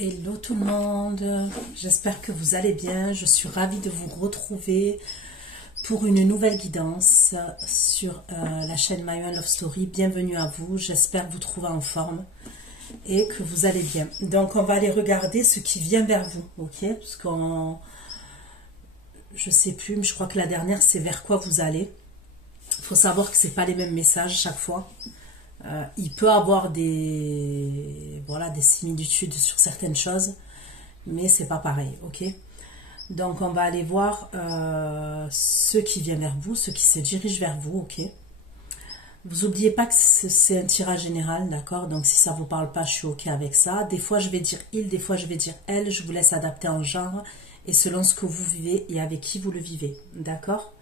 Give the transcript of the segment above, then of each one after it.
Hello tout le monde, j'espère que vous allez bien. Je suis ravie de vous retrouver pour une nouvelle guidance sur la chaîne My One Love Story. Bienvenue à vous, j'espère vous trouver en forme et que vous allez bien. Donc on va aller regarder ce qui vient vers vous, ok? Parce qu'on, je sais plus, mais je crois que la dernière c'est vers quoi vous allez. Il faut savoir que c'est pas les mêmes messages chaque fois. Il peut avoir des similitudes sur certaines choses, mais c'est pas pareil, ok? Donc on va aller voir ce qui vient vers vous, ce qui se dirige vers vous, ok? Vous n'oubliez pas que c'est un tirage général, d'accord? Donc si ça vous parle pas, je suis ok avec ça. Des fois je vais dire il, des fois je vais dire elle, je vous laisse adapter en genre et selon ce que vous vivez et avec qui vous le vivez, d'accord?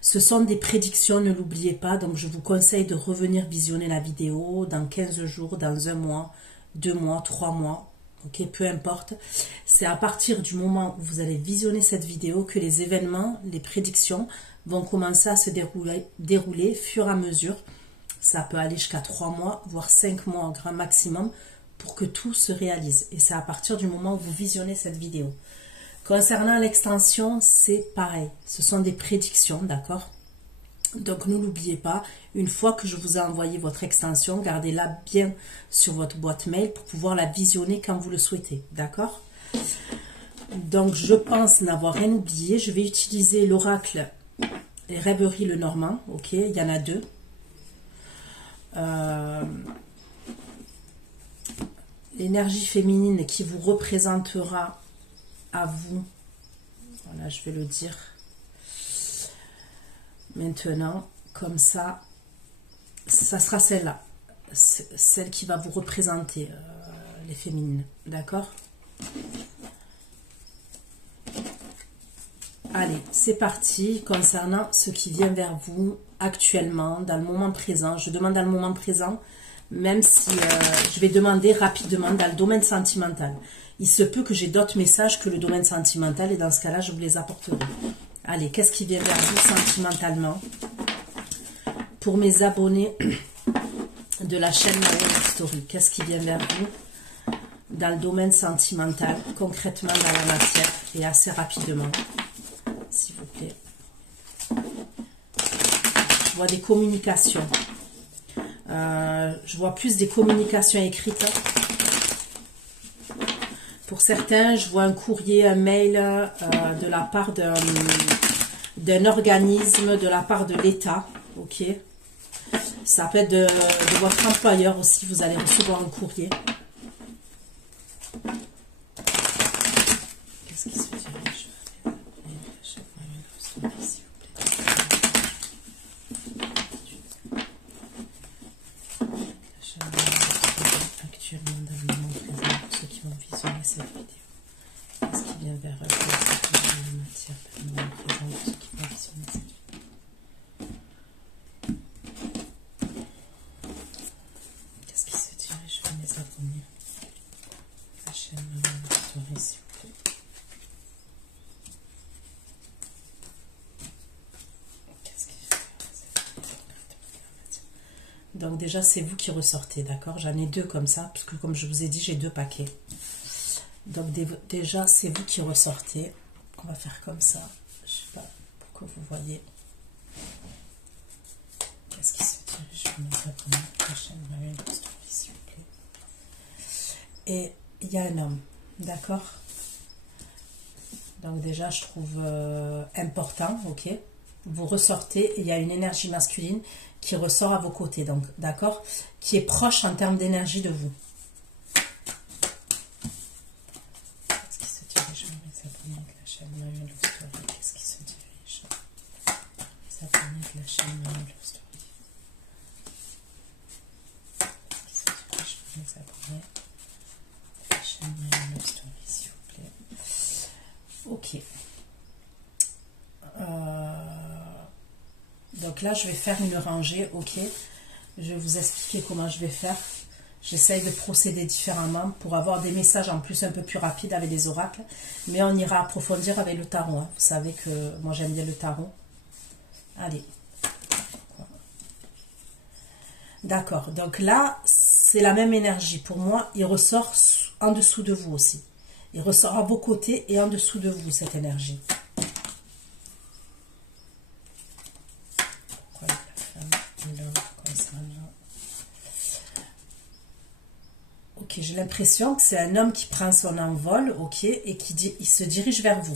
Ce sont des prédictions, ne l'oubliez pas, donc je vous conseille de revenir visionner la vidéo dans 15 jours, dans un mois, 2 mois, 3 mois, ok, peu importe. C'est à partir du moment où vous allez visionner cette vidéo que les événements, les prédictions vont commencer à se dérouler fur et à mesure. Ça peut aller jusqu'à 3 mois, voire 5 mois au grand maximum pour que tout se réalise. Et c'est à partir du moment où vous visionnez cette vidéo. Concernant l'extension, c'est pareil. Ce sont des prédictions, d'accord? Donc, ne l'oubliez pas. Une fois que je vous ai envoyé votre extension, gardez-la bien sur votre boîte mail pour pouvoir la visionner quand vous le souhaitez, d'accord? Donc, je pense n'avoir rien oublié. Je vais utiliser l'oracle et Rêverie le Normand, ok? Il y en a deux. L'énergie féminine qui vous représentera à vous, voilà, je vais le dire maintenant, comme ça sera celle-là, celle qui va vous représenter, les féminines, d'accord? Allez, c'est parti. Concernant ce qui vient vers vous actuellement, dans le moment présent, je demande dans le moment présent, même si je vais demander rapidement dans le domaine sentimental. Il se peut que j'ai d'autres messages que le domaine sentimental et dans ce cas-là, je vous les apporterai. Allez, qu'est-ce qui vient vers vous sentimentalement? Pour mes abonnés de la chaîne My One Love Story, qu'est-ce qui vient vers vous dans le domaine sentimental, concrètement dans la matière et assez rapidement, s'il vous plaît? Je vois des communications. Je vois plus des communications écrites. Pour certains, je vois un courrier, un mail de la part d'un organisme, de la part de l'État. Ok. Ça peut être de votre employeur aussi, vous allez recevoir un courrier. Qu'est-ce qui se dirige? Actuellement dans le moment présent, pour ceux qui vont visionner cette vidéo. Qu'est-ce qui vient vers eux? Qu'est-ce qui vient dans la matière dans le moment présent, pour ceux qui vont visionner cette vidéo? Qu'est-ce qui se dirige vers mes abonnés? La chaîne My One Love Story, s'il vous plaît. Qu'est-ce qui fait donc déjà, c'est vous qui ressortez, d'accord? J'en ai deux comme ça, parce que comme je vous ai dit, j'ai deux paquets. Donc déjà, c'est vous qui ressortez. On va faire comme ça. Je sais pas pourquoi vous voyez. Qu'est-ce qui se dirige vers mes abonnés? La chaîne My One Love Story, s'il vous plaît. Et il y a un homme, d'accord? Donc déjà, je trouve important, ok? Vous ressortez et il y a une énergie masculine qui ressort à vos côtés, donc d'accord, qui est proche en termes d'énergie de vous. Qu'est-ce qui se dirige vers les abonnés de la chaîne My One Love Story? Qu'est-ce qui se dirige les abonnés de la chaîne My One Love Story? Qu'est-ce qui se dirige vers les abonnés de la chaîne My One Love Story, s'il vous plaît? Ok. Donc là, je vais faire une rangée, ok? Je vais vous expliquer comment je vais faire. J'essaye de procéder différemment pour avoir des messages en plus un peu plus rapides avec les oracles. Mais on ira approfondir avec le tarot. Hein. Vous savez que moi, j'aime bien le tarot. Allez. D'accord. Donc là, c'est la même énergie. Pour moi, il ressort en dessous de vous aussi. Il ressort à vos côtés et en dessous de vous, cette énergie. Pourquoi la femme, l'homme, comme ça, là. Ok, j'ai l'impression que c'est un homme qui prend son envol, ok, et il se dirige vers vous.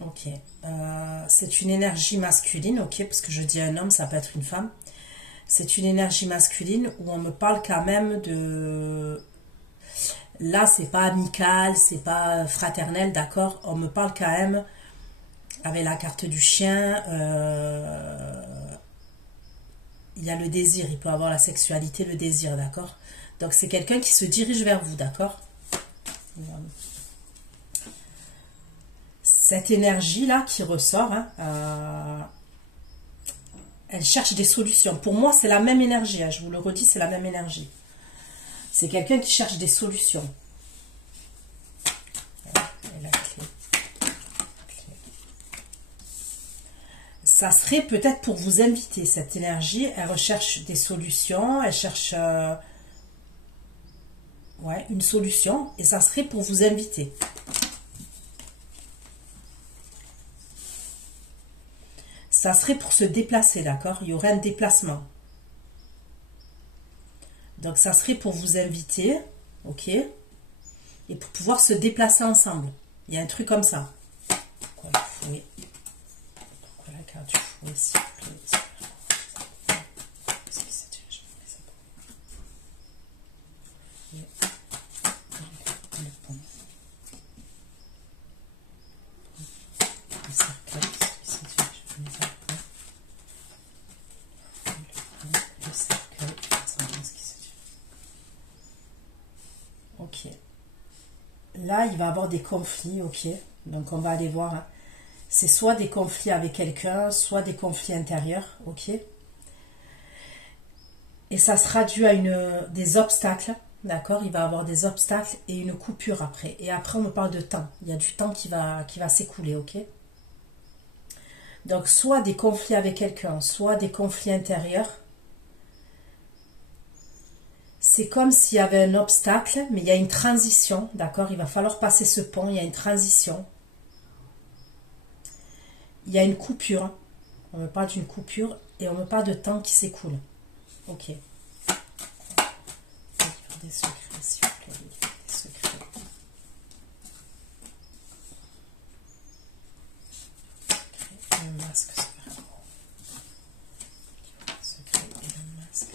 Ok, c'est une énergie masculine, ok, parce que je dis un homme, ça peut être une femme. C'est une énergie masculine où on me parle quand même de... Là, c'est pas amical, c'est pas fraternel, d'accord. On me parle quand même, avec la carte du chien, il y a le désir, il peut avoir la sexualité, le désir, d'accord. Donc, c'est quelqu'un qui se dirige vers vous, d'accord. Cette énergie-là qui ressort, hein, elle cherche des solutions. Pour moi, c'est la même énergie, hein, je vous le redis, c'est la même énergie. C'est quelqu'un qui cherche des solutions. Et la clé. Ça serait peut-être pour vous inviter, cette énergie. Elle recherche des solutions, elle cherche ouais, une solution. Et ça serait pour vous inviter. Ça serait pour se déplacer, d'accord? Il y aurait un déplacement. Donc, ça serait pour vous inviter, ok? Et pour pouvoir se déplacer ensemble. Il y a un truc comme ça. Pourquoi le fouet? Pourquoi la carte du fouet, s'il vous plaît? Ok. Là, il va y avoir des conflits, ok. Donc, on va aller voir. Hein. C'est soit des conflits avec quelqu'un, soit des conflits intérieurs, ok. Et ça sera dû à des obstacles, d'accord. Il va y avoir des obstacles et une coupure après. Et après, on me parle de temps. Il y a du temps qui va s'écouler, ok. Donc, soit des conflits avec quelqu'un, soit des conflits intérieurs. C'est comme s'il y avait un obstacle, mais il y a une transition, d'accord? Il va falloir passer ce pont, il y a une transition. Il y a une coupure. On me parle d'une coupure et on me parle de temps qui s'écoule. Ok. Des secrets, s'il vous plaît. Des secrets. Le masque, super gros. Secret et le masque.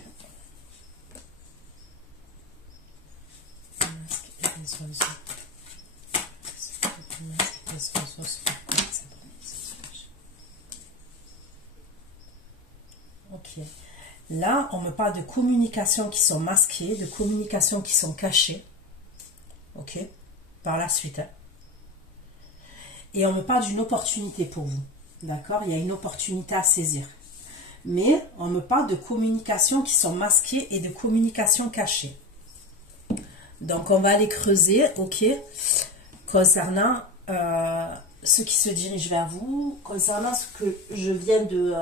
Le masque et les oiseaux. Le masque et les oiseaux, super gros. C'est bon. Ok. Là, on me parle de communications qui sont masquées, de communications qui sont cachées. Ok. Par la suite. Hein. Et on me parle d'une opportunité pour vous. D'accord. Il y a une opportunité à saisir. Mais on me parle de communications qui sont masquées et de communications cachées. Donc, on va aller creuser, ok, concernant ceux qui se dirigent vers vous, concernant ce que je viens de...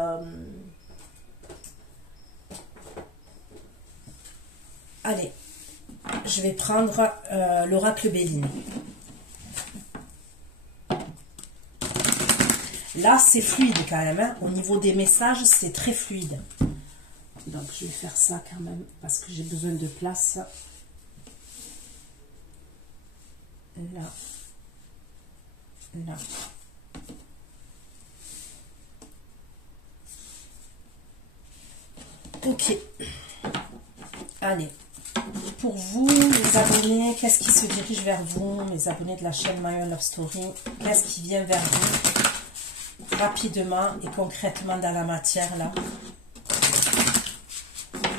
Allez, je vais prendre l'oracle Béline. Là, c'est fluide quand même. Hein. Au niveau des messages, c'est très fluide. Donc, je vais faire ça quand même parce que j'ai besoin de place. Là. Là. Ok. Allez. Pour vous, les abonnés, qu'est-ce qui se dirige vers vous, les abonnés de la chaîne My One Love Story? Qu'est-ce qui vient vers vous rapidement et concrètement dans la matière, là?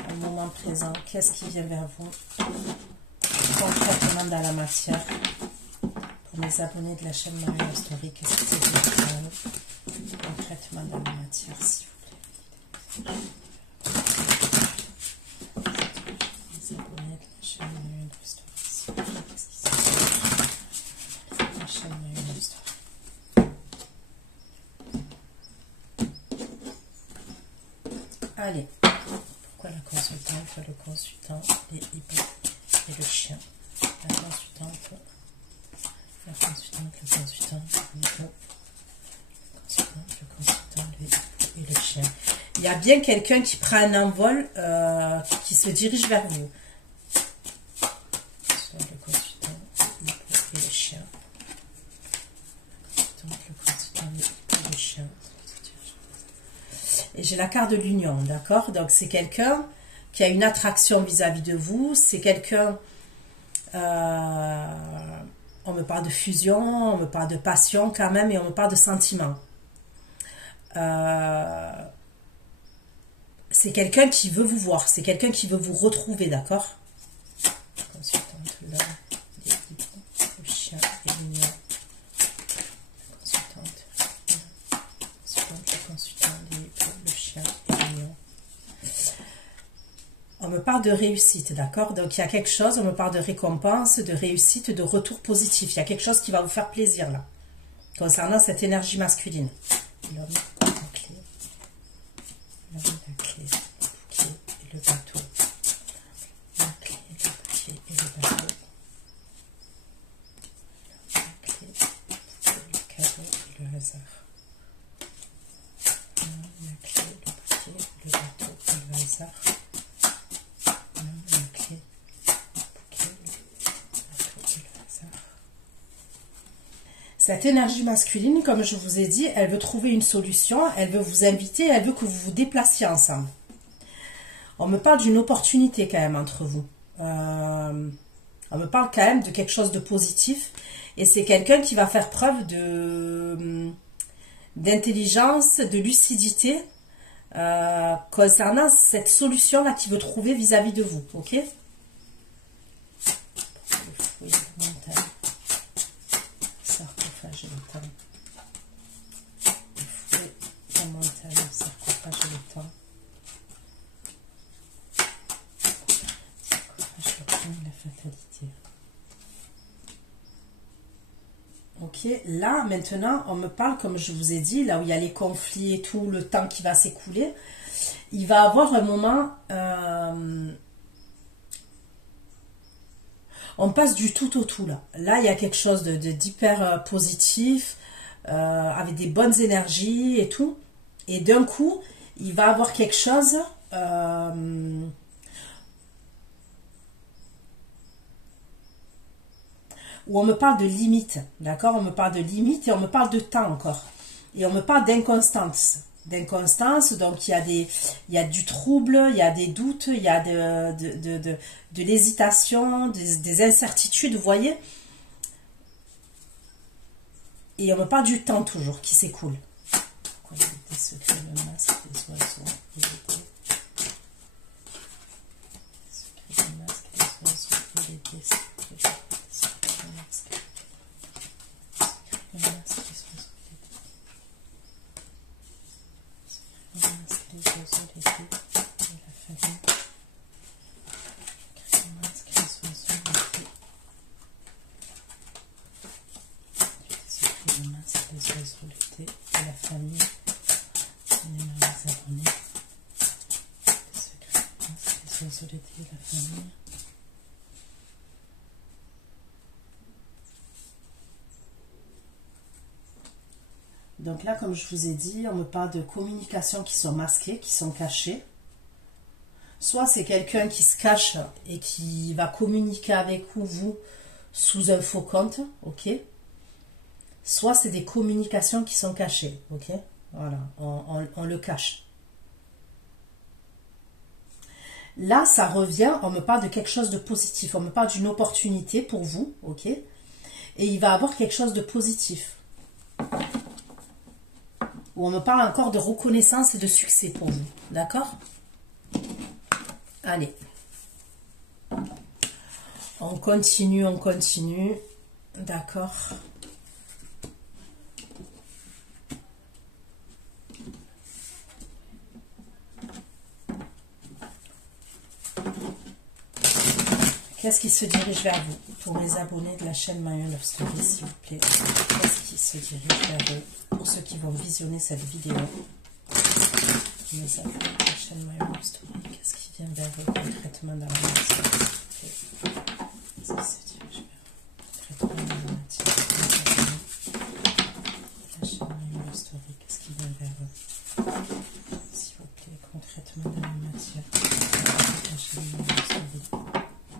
Au moment présent, qu'est-ce qui vient vers vous concrètement dans la matière? Pour mes abonnés de la chaîne My One Love Story, qu'est-ce qui se dirige vers vous concrètement dans la matière, s'il vous plaît? Allez, la consultante, le consultant, les hiboux et le chien. La consultante, le consultant, les hiboux, le consultant, les hiboux et le chien. Il y a bien quelqu'un qui prend un envol, qui se dirige vers vous. Le consultant, les hiboux et le chien. Le consultant, les hiboux et le chien. Et j'ai la carte de l'union, d'accord? Donc, c'est quelqu'un qui a une attraction vis-à-vis de vous. C'est quelqu'un... on me parle de fusion, on me parle de passion quand même, et on me parle de sentiment. C'est quelqu'un qui veut vous voir. C'est quelqu'un qui veut vous retrouver, d'accord? Consultante, l'homme, les hiboux, le chien et l'union. On me parle de réussite, d'accord? Donc, il y a quelque chose, on me parle de récompense, de réussite, de retour positif. Il y a quelque chose qui va vous faire plaisir, là, concernant cette énergie masculine. L'homme, la clé. L'homme, la clé, le bouquet et le bateau. La clé, le bouquet et le bateau. La clé, le cadeau et le hasard. La clé, le bouquet, le bateau et le hasard. Cette énergie masculine, comme je vous ai dit, elle veut trouver une solution, elle veut vous inviter, elle veut que vous vous déplaciez ensemble. On me parle d'une opportunité quand même entre vous. On me parle quand même de quelque chose de positif. Et c'est quelqu'un qui va faire preuve d'intelligence, de lucidité concernant cette solution-là qu'il veut trouver vis-à-vis de vous. Ok ? Sarcophage et le temps. Le fouet, la montagne, sarcophage et le temps. Sarcophage, le temps et la fatalité. Ok, là maintenant on me parle, comme je vous ai dit, là où il y a les conflits et tout, le temps qui va s'écouler, il va avoir un moment, on passe du tout au tout là. Là il y a quelque chose d'hyper positif, avec des bonnes énergies et tout, et d'un coup il va avoir quelque chose, où on me parle de limite, d'accord? On me parle de limite et on me parle de temps encore. Et on me parle d'inconstance. D'inconstance, donc il y a du trouble, il y a des doutes, il y a de l'hésitation, des incertitudes, vous voyez? Et on me parle du temps toujours, qui s'écoule. Pourquoi il y a des secrets, le masque, les oiseaux, les dés. Secrets, le masque, les oiseaux, les dés. Donc là, comme je vous ai dit, on me parle de communications qui sont masquées, qui sont cachées. Soit c'est quelqu'un qui se cache et qui va communiquer avec vous sous un faux compte, ok? Soit c'est des communications qui sont cachées, ok? Voilà, on le cache. Là, ça revient, on me parle de quelque chose de positif, on me parle d'une opportunité pour vous, ok? Et il va avoir quelque chose de positif. Où on me parle encore de reconnaissance et de succès pour vous, d'accord? Allez. On continue, d'accord? Qu'est-ce qui se dirige vers vous? Pour les abonnés de la chaîne My One Love Story, s'il vous plaît. Qu'est-ce qui se dirige vers eux? Pour ceux qui vont visionner cette vidéo. Les abonnés de la chaîne My One Love Story, qu'est-ce qui vient vers eux concrètement dans la matière. Okay. Qu'est-ce qui se dirige vers eux concrètement dans la matière? La chaîne Mayon Love Story, qu'est-ce qui vient vers eux? S'il vous plaît, concrètement dans la matière. La chaîne Mayon Love Story,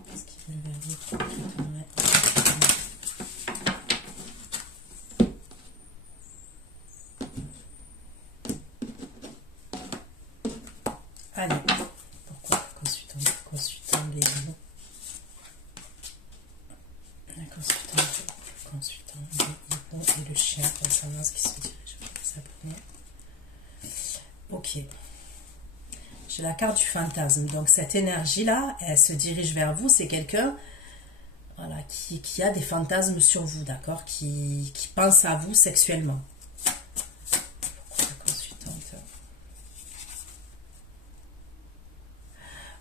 qu'est-ce qui vient vers eux concrètement? Allez, pourquoi consultant les mots, consultant les mots et le chien concernant ce qui se dirige vers les abonnés. Ok, j'ai la carte du fantasme, donc cette énergie-là, elle se dirige vers vous, c'est quelqu'un voilà, qui a des fantasmes sur vous, d'accord, qui pense à vous sexuellement.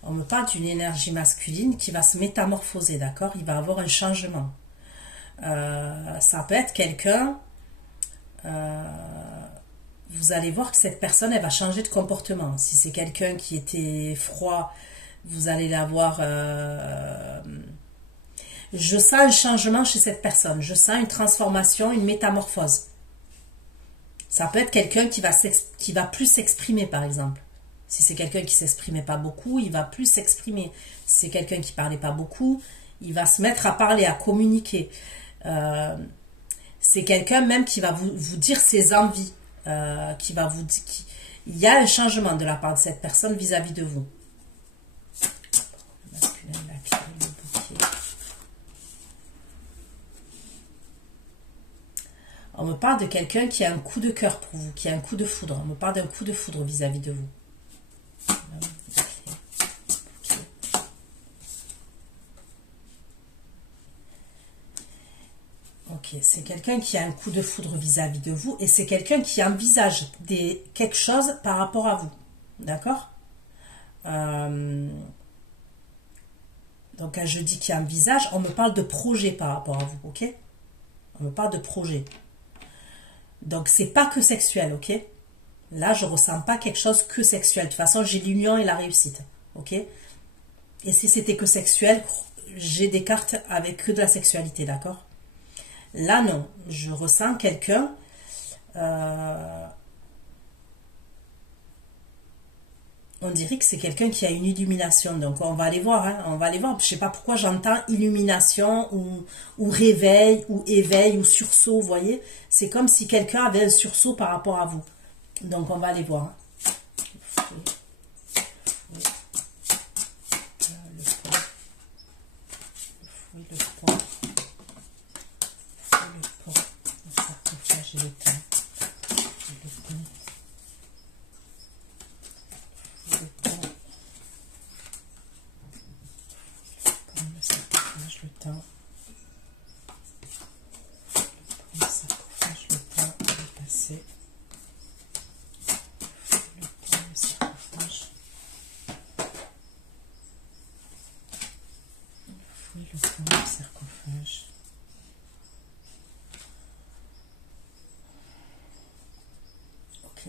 On me parle d'une énergie masculine qui va se métamorphoser, d'accord? Il va avoir un changement. Ça peut être quelqu'un... vous allez voir que cette personne, elle va changer de comportement. Si c'est quelqu'un qui était froid, vous allez l'avoir... Je sens un changement chez cette personne. Je sens une transformation, une métamorphose. Ça peut être quelqu'un qui va plus s'exprimer, par exemple. Si c'est quelqu'un qui ne s'exprimait pas beaucoup, il va plus s'exprimer. Si c'est quelqu'un qui ne parlait pas beaucoup, il va se mettre à parler, à communiquer. C'est quelqu'un même qui va vous dire ses envies. Qui va vous dire... Il y a un changement de la part de cette personne vis-à-vis de vous. Le masculin, la clé, le bouquet. On me parle de quelqu'un qui a un coup de cœur pour vous, qui a un coup de foudre. On me parle d'un coup de foudre vis-à-vis de vous. Ok, c'est quelqu'un qui a un coup de foudre vis-à-vis de vous et c'est quelqu'un qui envisage quelque chose par rapport à vous. D'accord? Donc, quand je dis qu'il envisage, on me parle de projet par rapport à vous. Ok? On me parle de projet. Donc, c'est pas que sexuel. Ok? Là, je ressens pas quelque chose que sexuel. De toute façon, j'ai l'union et la réussite. Ok? Et si c'était que sexuel, j'ai des cartes avec que de la sexualité. D'accord? Là, non. Je ressens quelqu'un... on dirait que c'est quelqu'un qui a une illumination. Donc, on va aller voir. Hein, on va aller voir. Je ne sais pas pourquoi j'entends illumination ou réveil ou éveil ou sursaut. Vous voyez? C'est comme si quelqu'un avait un sursaut par rapport à vous. Donc, on va aller voir. Hein. Le pont. Le sarcophage et le temps. Le pont. Le sarcophage, le temps. Le sarcophage, le temps, le passé. Le sarcophage. Le pont, le sarcophage. Ok.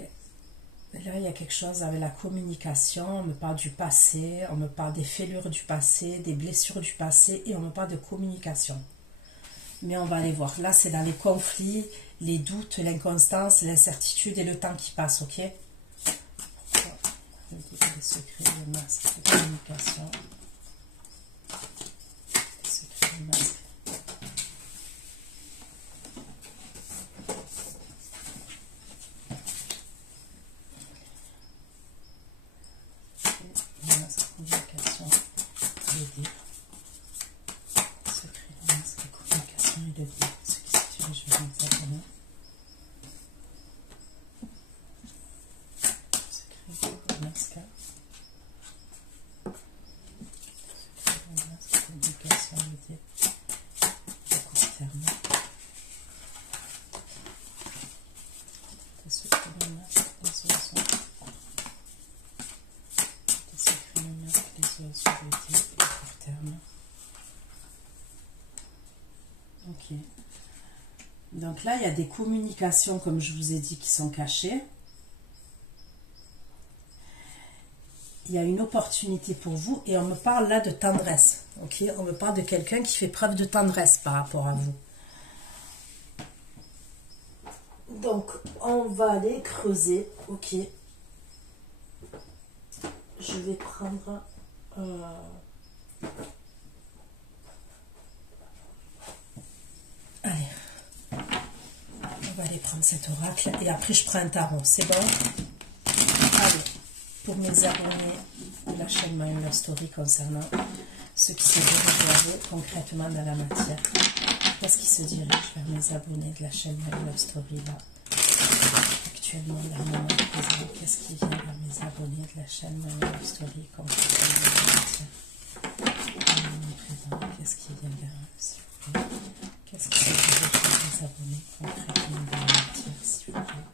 Là, il y a quelque chose avec la communication. On me parle du passé, on me parle des fêlures du passé, des blessures du passé et on me parle de communication. Mais on va aller voir. Là, c'est dans les conflits, les doutes, l'inconstance, l'incertitude et le temps qui passe, ok? Pourquoi les secrets, le masque, la communication. Les secrets, le masque. Ok. Donc là, il y a des communications, comme je vous ai dit, qui sont cachées. il y a une opportunité pour vous et on me parle là de tendresse. Ok, on me parle de quelqu'un qui fait preuve de tendresse par rapport à vous. Donc, on va aller creuser. Ok. Je vais prendre... Allez. On va aller prendre cet oracle. Et après, je prends un tarot. C'est bon? Allez. Pour mes abonnés de la chaîne My Love Story concernant ce qui se dirige vers vous concrètement dans la matière. Qu'est-ce qui se dirige vers mes abonnés de la chaîne My Love Story là? Actuellement, dans le moment présent, qu'est-ce qui vient vers mes abonnés de la chaîne My Love Story concrètement dans la matière? Dans le moment présent, qu'est-ce qui vient vers eux, s'il vous plaît? Qu'est-ce qui se dirige vers mes abonnés concrètement dans la matière, s'il vous plaît?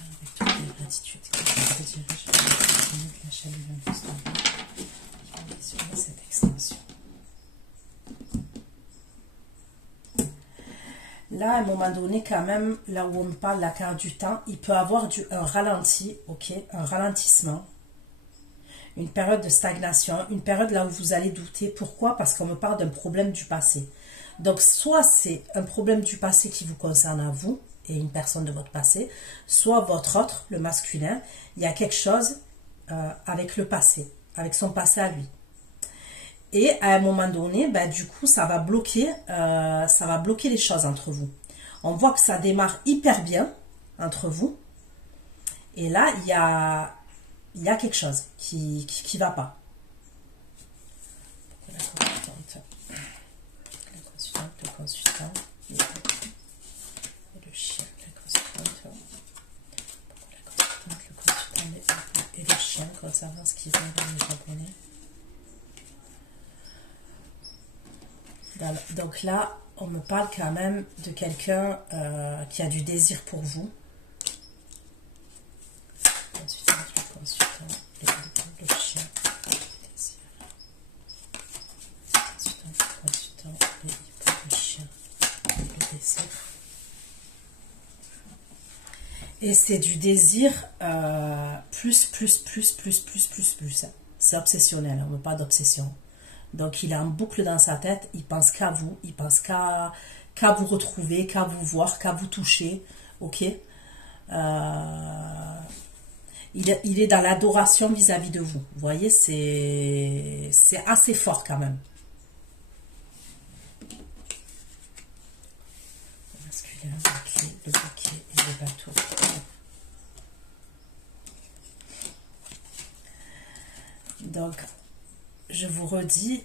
Avec toute la gratitude, qu'est-ce qui se dirige vers mes abonnés de la chaîne My Love Story qui vont visionner cette extension? Là, à un moment donné, quand même, là où on me parle la carte du temps, il peut y avoir un ralenti, ok, un ralentissement, une période de stagnation, une période là où vous allez douter. Pourquoi? Parce qu'on me parle d'un problème du passé. Donc, soit c'est un problème du passé qui vous concerne à vous et une personne de votre passé, soit votre autre, le masculin, il y a quelque chose avec le passé, avec son passé à lui. Et à un moment donné, ben, du coup, ça va bloquer les choses entre vous. On voit que ça démarre hyper bien entre vous. Et là, il y a quelque chose qui va pas. La consultante, le consultant, et le chien, la consultante, le consultant et le chien concernant ce qui vient dans les abonnés. Donc là, on me parle quand même de quelqu'un qui a du désir pour vous. Ensuite, le consultant, le chien, le désir. Ensuite, le consultant, le chien, le désir. Et c'est du désir plus. C'est obsessionnel, on ne veut pas d'obsession. Donc, il est en boucle dans sa tête, il pense qu'à vous, il pense qu'à vous retrouver, qu'à vous voir, qu'à vous toucher, ok? Il est dans l'adoration vis-à-vis de vous, vous voyez, c'est assez fort quand même. Le masculin, le bouquet et le bateau. Donc, je vous redis,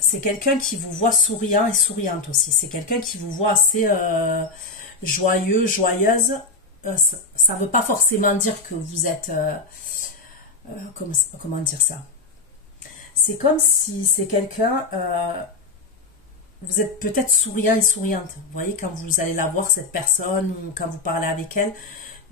c'est quelqu'un qui vous voit souriant et souriante aussi. C'est quelqu'un qui vous voit assez joyeux, joyeuse. Ça ne veut pas forcément dire que vous êtes... comment dire ça? C'est comme si c'est quelqu'un... vous êtes peut-être souriant et souriante. Vous voyez, quand vous allez la voir, cette personne, ou quand vous parlez avec elle,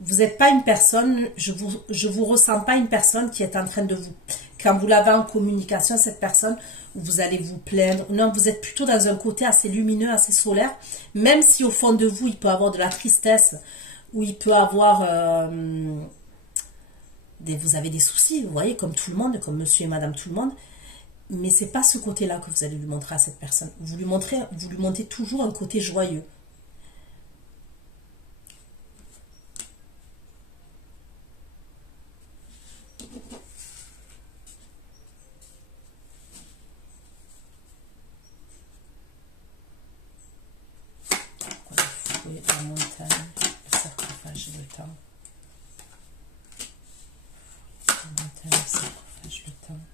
vous n'êtes pas une personne, je vous ressens pas une personne qui est en train de vous... Quand vous l'avez en communication, cette personne, vous allez vous plaindre. Non, vous êtes plutôt dans un côté assez lumineux, assez solaire. Même si au fond de vous, il peut avoir de la tristesse, ou il peut avoir... vous avez des soucis, vous voyez, comme tout le monde, comme monsieur et madame tout le monde. Mais c'est pas ce côté-là que vous allez lui montrer à cette personne. Vous lui montrez toujours un côté joyeux. La montagne, le sarcophage, le temps. La montagne, le sarcophage, le temps.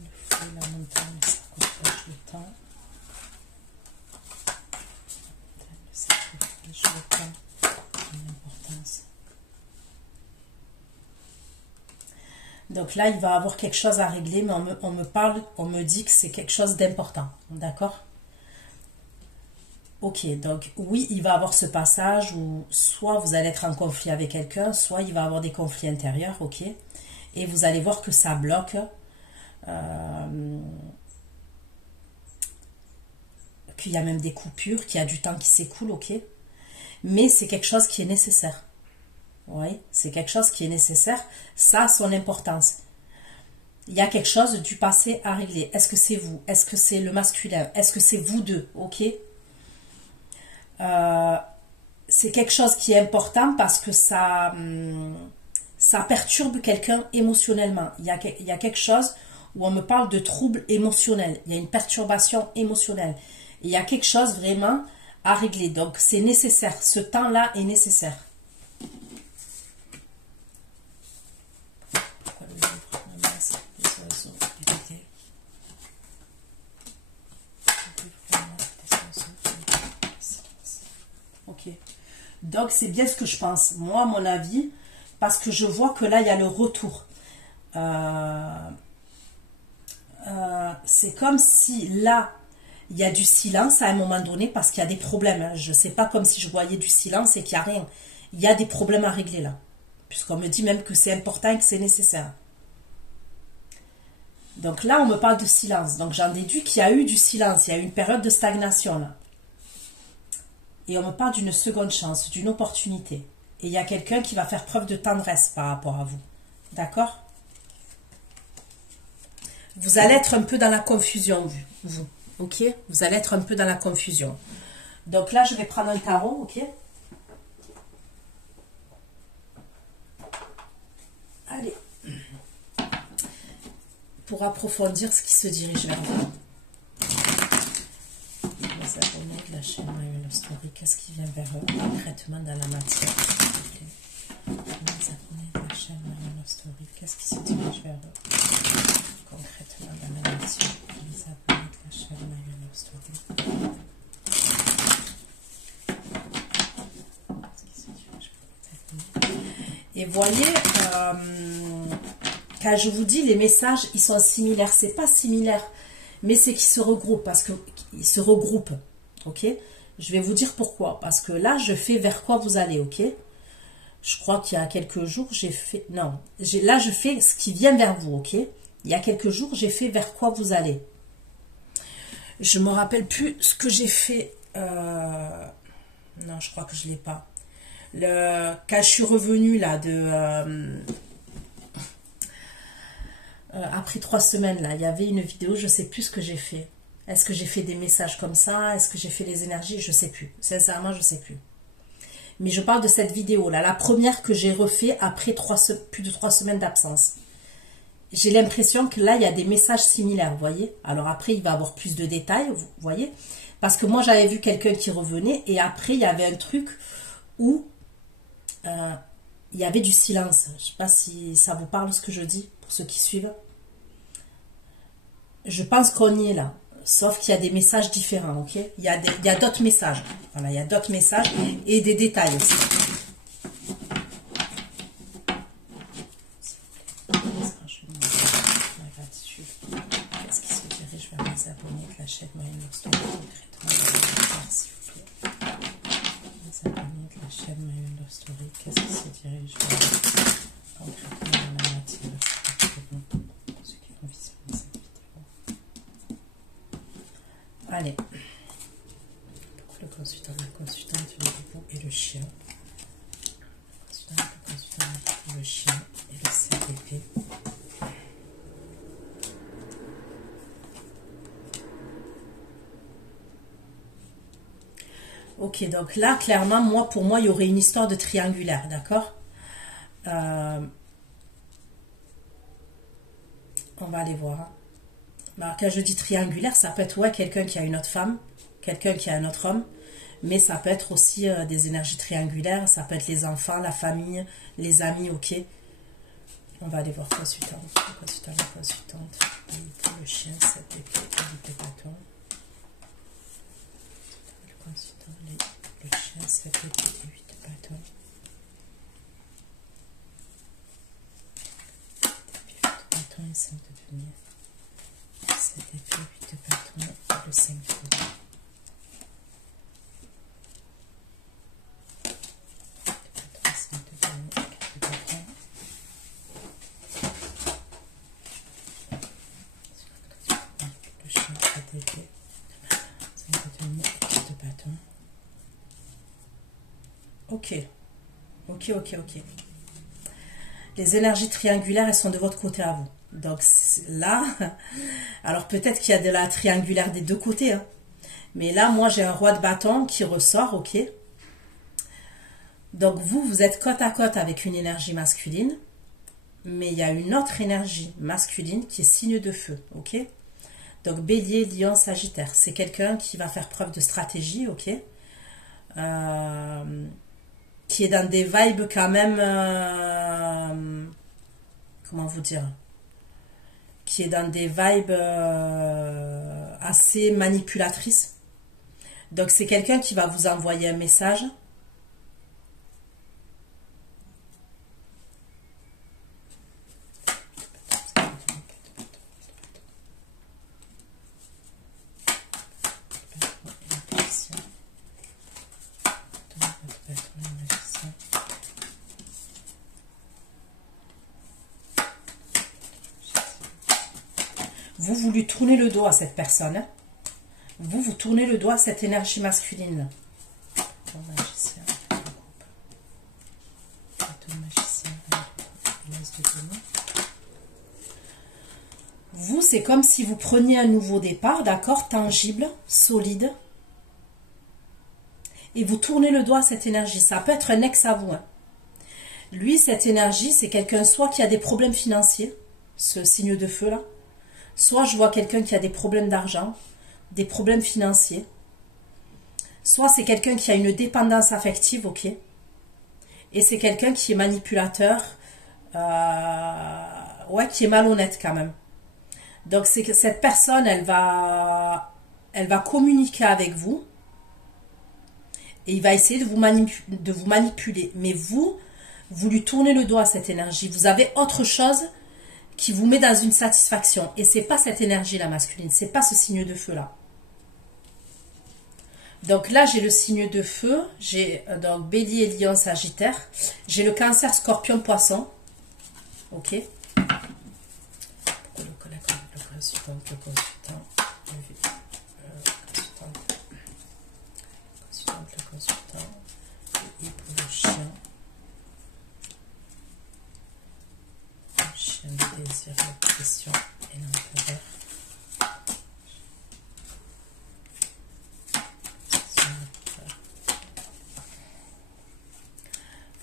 Le feu, la montagne, le sarcophage, le temps. La montagne, le sarcophage, le temps. Une importance. Donc là, il va avoir quelque chose à régler, mais on me dit que c'est quelque chose d'important. D'accord ? Ok, donc oui, il va avoir ce passage où soit vous allez être en conflit avec quelqu'un, soit il va avoir des conflits intérieurs, ok. Et vous allez voir que ça bloque. Qu'il y a même des coupures, qu'il y a du temps qui s'écoule, ok. Mais c'est quelque chose qui est nécessaire. Oui, c'est quelque chose qui est nécessaire. Ça a son importance. Il y a quelque chose du passé à régler. Est-ce que c'est vous? Est-ce que c'est le masculin? Est-ce que c'est vous deux? Ok. C'est quelque chose qui est important parce que ça perturbe quelqu'un émotionnellement. Il y a quelque chose où on me parle de troubles émotionnels. Il y a une perturbation émotionnelle. Il y a quelque chose vraiment à régler. Donc, c'est nécessaire. Ce temps-là est nécessaire. Ok. Donc, c'est bien ce que je pense. Moi, à mon avis, parce que je vois que là, il y a le retour. C'est comme si là, il y a du silence à un moment donné parce qu'il y a des problèmes. Hein. Je ne sais pas comme si je voyais du silence et qu'il n'y a rien. Il y a des problèmes à régler là. Puisqu'on me dit même que c'est important et que c'est nécessaire. Donc là, on me parle de silence. Donc j'en déduis qu'il y a eu du silence. Il y a eu une période de stagnation là. Et on me parle d'une seconde chance, d'une opportunité. Et il y a quelqu'un qui va faire preuve de tendresse par rapport à vous. D'accord? Vous allez être un peu dans la confusion, vous. Ok? Vous allez être un peu dans la confusion. Donc là, je vais prendre un tarot, ok? Allez. Pour approfondir ce qui se dirige vers vous. Les abonnés de la chaîne My Love Story, qu'est-ce qui vient vers eux concrètement dans la matière? Les abonnés de la chaîne My Love Story, qu'est-ce qui se dirige vers eux concrètement dans la matière? Les abonnés de la chaîne My Love Story. Et voyez, quand je vous dis les messages, ils sont similaires. C'est pas similaire, mais c'est qu'ils se regroupent parce qu'ils se regroupent. Ok? Je vais vous dire pourquoi. Parce que là, je fais vers quoi vous allez. Ok? Je crois qu'il y a quelques jours, j'ai fait. Non, là, je fais ce qui vient vers vous. Ok? Il y a quelques jours, j'ai fait vers quoi vous allez. Je me rappelle plus ce que j'ai fait. Non, je crois que je l'ai pas. Quand je suis revenue là après 3 semaines là, il y avait une vidéo, je sais plus ce que j'ai fait. Est-ce que j'ai fait des messages comme ça? Est-ce que j'ai fait les énergies? Je sais plus. Sincèrement, je sais plus. Mais je parle de cette vidéo là, la première que j'ai refait après plus de 3 semaines d'absence. J'ai l'impression que là, il y a des messages similaires, vous voyez. Alors après, il va y avoir plus de détails, vous voyez. Parce que moi, j'avais vu quelqu'un qui revenait et après, il y avait un truc où il y avait du silence. Je ne sais pas si ça vous parle ce que je dis, pour ceux qui suivent. Je pense qu'on y est là. Sauf qu'il y a des messages différents, ok? Il y a d'autres messages. Voilà, il y a d'autres messages et des détails aussi. Qu'est-ce qui se dirige vers les abonnés de la chaîne My Love Story concrètement? S'il vous plaît. Les abonnés de la chaîne My Love Story, qu'est-ce qui se dirige vers concrètement dans la matière? Ceux qui vont visionner cette vidéo. Allez. Le consultant, la consultante, le hibou et le chien. Le consultant, le chien et le 7 d'épée. Ok, donc là, clairement, pour moi, il y aurait une histoire de triangulaire, d'accord? On va aller voir. Alors, quand je dis triangulaire, ça peut être ouais, quelqu'un qui a une autre femme, quelqu'un qui a un autre homme, mais ça peut être aussi des énergies triangulaires, ça peut être les enfants, la famille, les amis, ok? On va aller voir consultante, la consultante, le chien, 7 épée, 8 de bâton. Le consultant, le chien, 7 épée et 8 de bâton. Bâton et 5 de denier. 7 épée, 8 de bâton et le 5 de denier. Ok. Ok, ok, ok. Les énergies triangulaires, elles sont de votre côté à vous. Donc là, alors peut-être qu'il y a de la triangulaire des deux côtés. Hein. Mais là, moi, j'ai un roi de bâton qui ressort, ok. Donc vous êtes côte à côte avec une énergie masculine. Mais il y a une autre énergie masculine qui est signe de feu, ok. Donc Bélier, Lion, Sagittaire. C'est quelqu'un qui va faire preuve de stratégie, ok. Qui est dans des vibes quand même... comment vous dire, qui est dans des vibes assez manipulatrices. Donc c'est quelqu'un qui va vous envoyer un message. Vous lui tournez le dos à cette personne. Hein. Vous tournez le dos à cette énergie masculine. Vous, c'est comme si vous preniez un nouveau départ, d'accord, tangible, solide. Et vous tournez le dos à cette énergie. Ça peut être un ex à vous. Hein. Lui, cette énergie, c'est quelqu'un soit qui a des problèmes financiers, ce signe de feu là, soit je vois quelqu'un qui a des problèmes d'argent, des problèmes financiers, soit c'est quelqu'un qui a une dépendance affective, ok, et c'est quelqu'un qui est manipulateur, ouais, qui est malhonnête quand même. Donc c'est que cette personne, elle va communiquer avec vous, et il va essayer de vous manipuler, mais vous lui tournez le dos à cette énergie. Vous avez autre chose qui vous met dans une satisfaction. Et c'est pas cette énergie-là masculine. C'est pas ce signe de feu-là. Donc là, j'ai le signe de feu. J'ai donc Bélier, Lion, Sagittaire. J'ai le Cancer, Scorpion, Poisson. Ok. Le consultant. Et pour le chien. Le désir, l'obsession et l'empereur.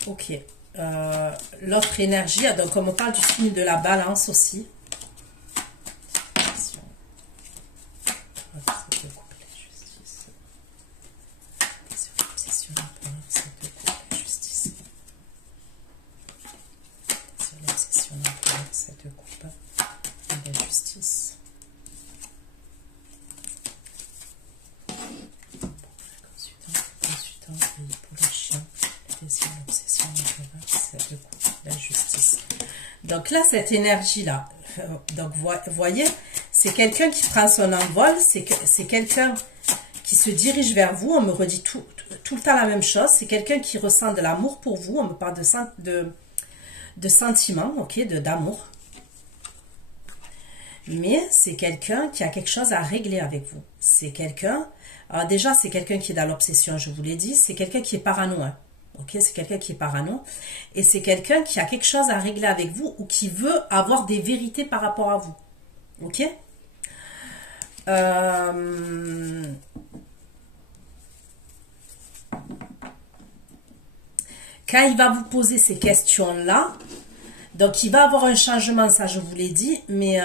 Ok. L'autre énergie, donc comme on parle du signe de la balance aussi. Donc là, cette énergie-là, donc vous voyez, c'est quelqu'un qui prend son envol, c'est quelqu'un qui se dirige vers vous, on me redit tout le temps la même chose, c'est quelqu'un qui ressent de l'amour pour vous, on me parle de sentiments, ok, d'amour. Mais c'est quelqu'un qui a quelque chose à régler avec vous. C'est quelqu'un, alors déjà c'est quelqu'un qui est dans l'obsession, je vous l'ai dit, c'est quelqu'un qui est parano, hein. Ok, c'est quelqu'un qui est parano et c'est quelqu'un qui a quelque chose à régler avec vous ou qui veut avoir des vérités par rapport à vous. Ok, quand il va vous poser ces questions-là, donc il va avoir un changement, ça je vous l'ai dit, mais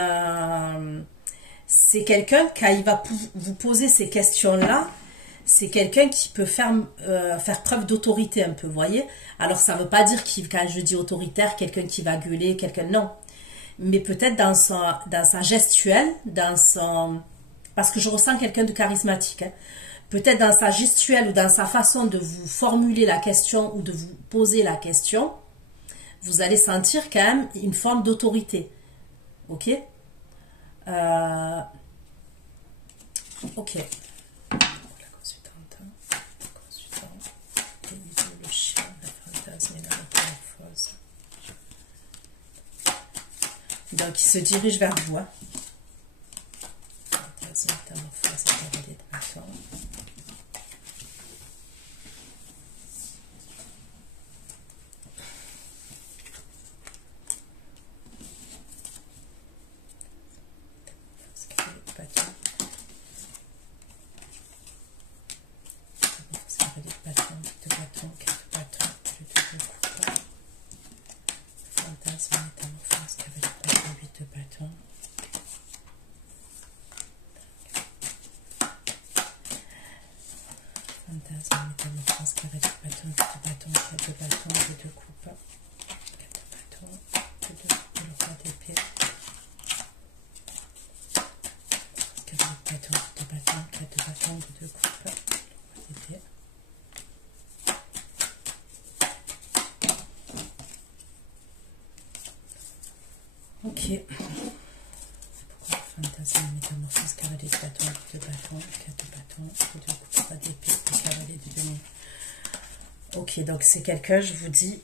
c'est quelqu'un, quand il va vous poser ces questions-là, c'est quelqu'un qui peut faire preuve d'autorité un peu, vous voyez. Alors ça ne veut pas dire quand je dis autoritaire, quelqu'un qui va gueuler, quelqu'un, non. Mais peut-être dans sa gestuelle, parce que je ressens quelqu'un de charismatique, hein. Peut-être dans sa gestuelle ou dans sa façon de vous formuler la question ou de vous poser la question, vous allez sentir quand même une forme d'autorité. Ok, ok. Donc, il se dirige vers vous. Hein. fantasme, métamorphose, carré de bâton, quatre de bâton, de coupe, quatre de bâton, de le roi d'épée, carré de bâton, quatre de bâton, de coupe, le roi d'épée. Ok. Fantasme, métamorphose, cavalier de bâton, de bâton, 4 de bâton, de coupe, pas d'épée, et cavalier de denier. Ok, donc c'est quelqu'un, je vous dis,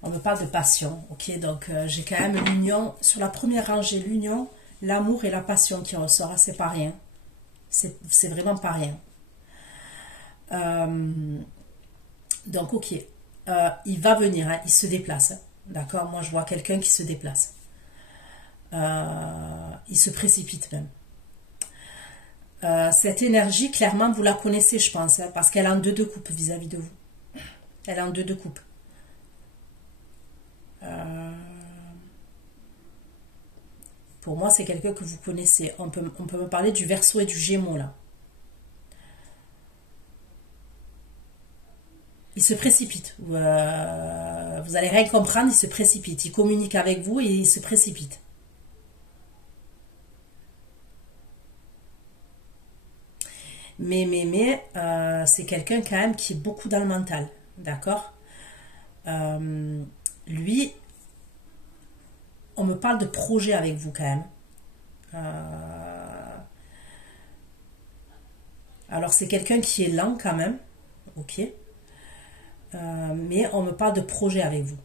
on me parle de passion, ok, donc j'ai quand même l'union, sur la première rangée, l'union, l'amour et la passion qui ressort, c'est pas rien, c'est vraiment pas rien. Donc ok, il va venir, hein, il se déplace, hein. D'accord, moi je vois quelqu'un qui se déplace. Il se précipite même. Cette énergie, clairement, vous la connaissez, je pense, hein, parce qu'elle est en deux de coupe vis-à-vis de vous. Elle est en deux de coupe. Pour moi, c'est quelqu'un que vous connaissez. On peut me parler du Verseau et du Gémeaux, là. Il se précipite. Vous allez rien comprendre, il se précipite. Il communique avec vous et il se précipite. Mais c'est quelqu'un quand même qui est beaucoup dans le mental. D'accord, lui, on me parle de projet avec vous quand même. Alors c'est quelqu'un qui est lent quand même. Ok. Mais on me parle de projet avec vous.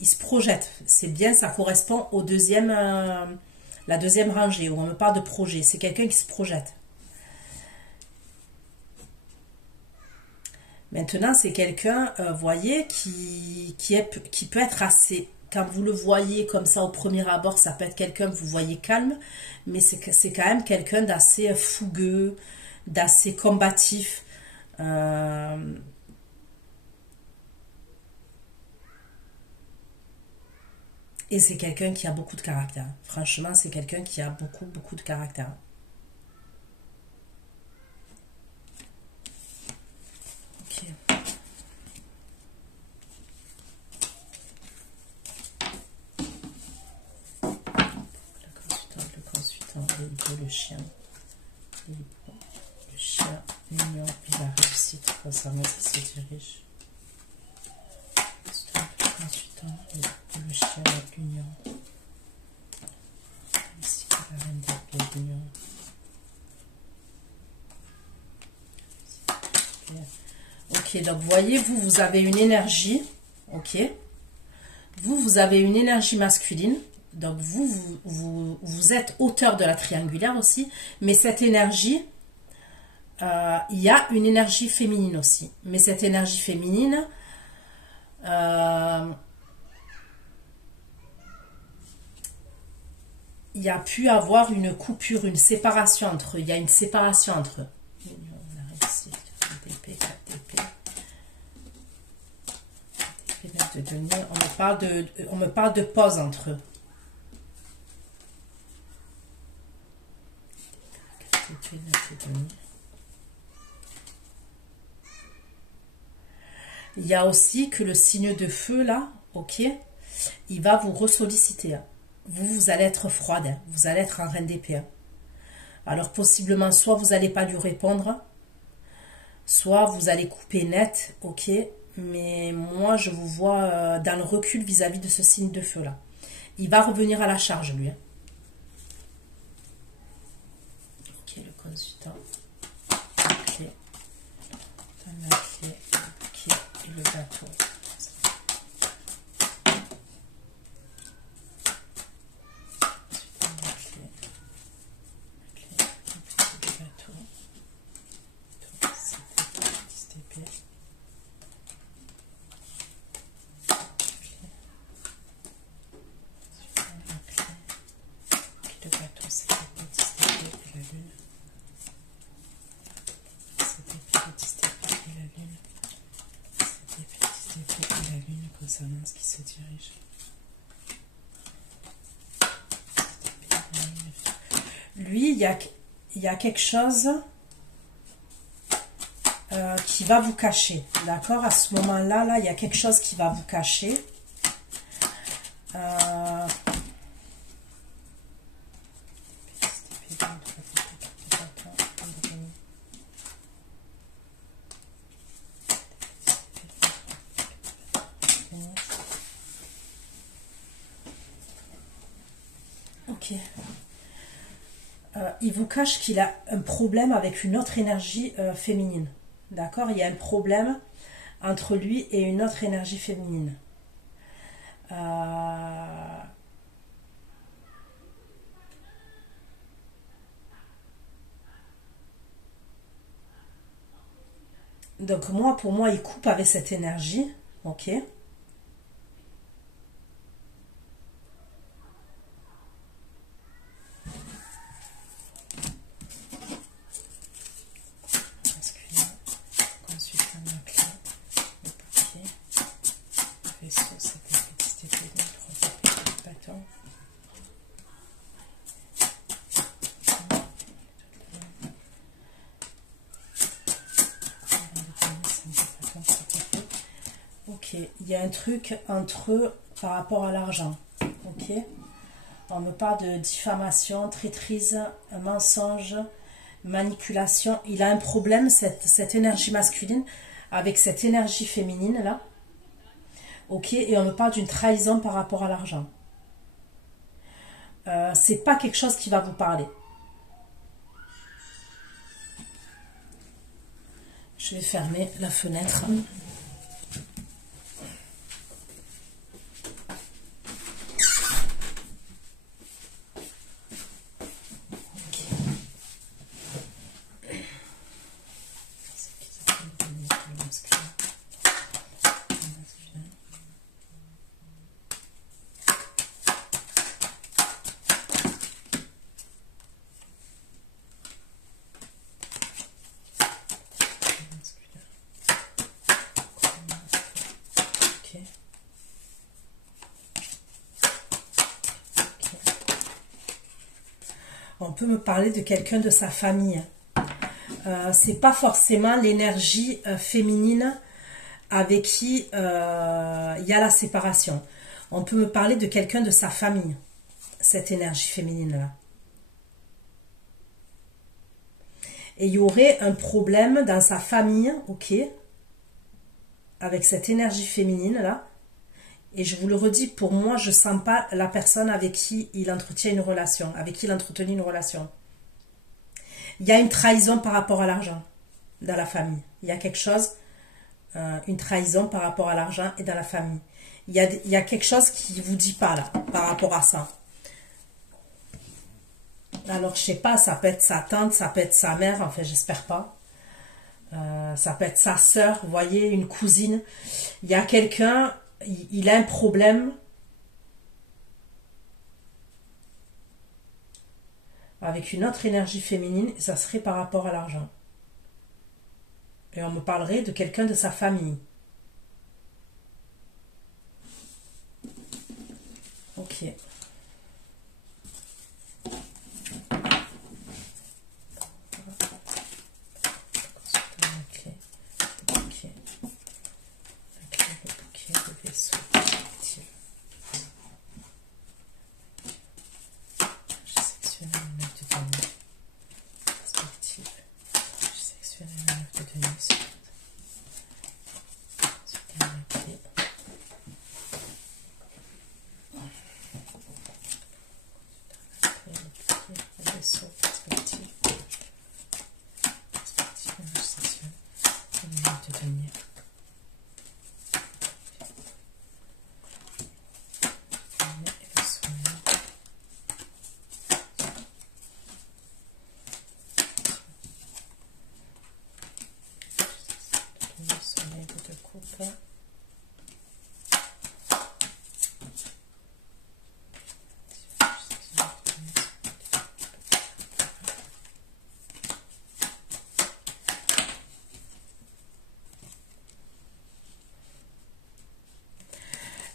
Il se projette. C'est bien, ça correspond au deuxième, la deuxième rangée où on me parle de projet. C'est quelqu'un qui se projette. Maintenant, c'est quelqu'un, voyez, qui peut être assez... Quand vous le voyez comme ça au premier abord, ça peut être quelqu'un que vous voyez calme, mais c'est quand même quelqu'un d'assez fougueux, d'assez combatif. Et c'est quelqu'un qui a beaucoup de caractère. Franchement, c'est quelqu'un qui a beaucoup de caractère. Ok. Le consultant, le chien. Le chien, l'union et la réussite concernant qui se dirige. Le consultant, le chien, l'union. Ici, la reine d'épée, l'union. Ok, donc vous voyez, vous avez une énergie. Ok. Vous avez une énergie masculine. Donc vous êtes auteur de la triangulaire aussi. Mais cette énergie, il y a une énergie féminine aussi. Mais cette énergie féminine, il y a pu avoir une coupure, une séparation entre eux. Il y a une séparation entre eux. On me parle de pause entre eux. Il y a aussi que le signe de feu là, ok, il va vous ressolliciter. Vous allez être froide, vous allez être en reine d'épée. Alors possiblement, soit vous n'allez pas lui répondre, soit vous allez couper net, ok. Mais moi, je vous vois dans le recul vis-à-vis de ce signe de feu-là. Il va revenir à la charge, lui. Ok, le consultant. La clé. La clé. Ok, et le bateau. Concernant ce qui se dirige. Lui, il y a il y a quelque chose qui va vous cacher, d'accord? À ce moment-là, là, il y a quelque chose qui va vous cacher. Ok. Il vous cache qu'il a un problème avec une autre énergie féminine. D'accord? Il y a un problème entre lui et une autre énergie féminine. Donc moi, pour moi, il coupe avec cette énergie. Ok? Ok, il y a un truc entre eux par rapport à l'argent. Ok, on me parle de diffamation, traîtrise, mensonge, manipulation. Il a un problème, cette énergie masculine, avec cette énergie féminine là. Ok, et on me parle d'une trahison par rapport à l'argent. C'est pas quelque chose qui va vous parler. Je vais fermer la fenêtre. On peut me parler de quelqu'un de sa famille. C'est pas forcément l'énergie féminine avec qui il y a la séparation. On peut me parler de quelqu'un de sa famille, cette énergie féminine-là. Et il y aurait un problème dans sa famille, ok, avec cette énergie féminine-là. Et je vous le redis, pour moi, je ne sens pas la personne avec qui il entretient une relation, avec qui il entretient une relation. Il y a une trahison par rapport à l'argent dans la famille. Il y a quelque chose, une trahison par rapport à l'argent et dans la famille. Il y a quelque chose qui ne vous dit pas là, par rapport à ça. Alors, je ne sais pas, ça peut être sa tante, ça peut être sa mère, enfin, j'espère pas. Ça peut être sa sœur, vous voyez, une cousine. Il y a quelqu'un, il a un problème avec une autre énergie féminine, et ça serait par rapport à l'argent. Et on me parlerait de quelqu'un de sa famille. Ok.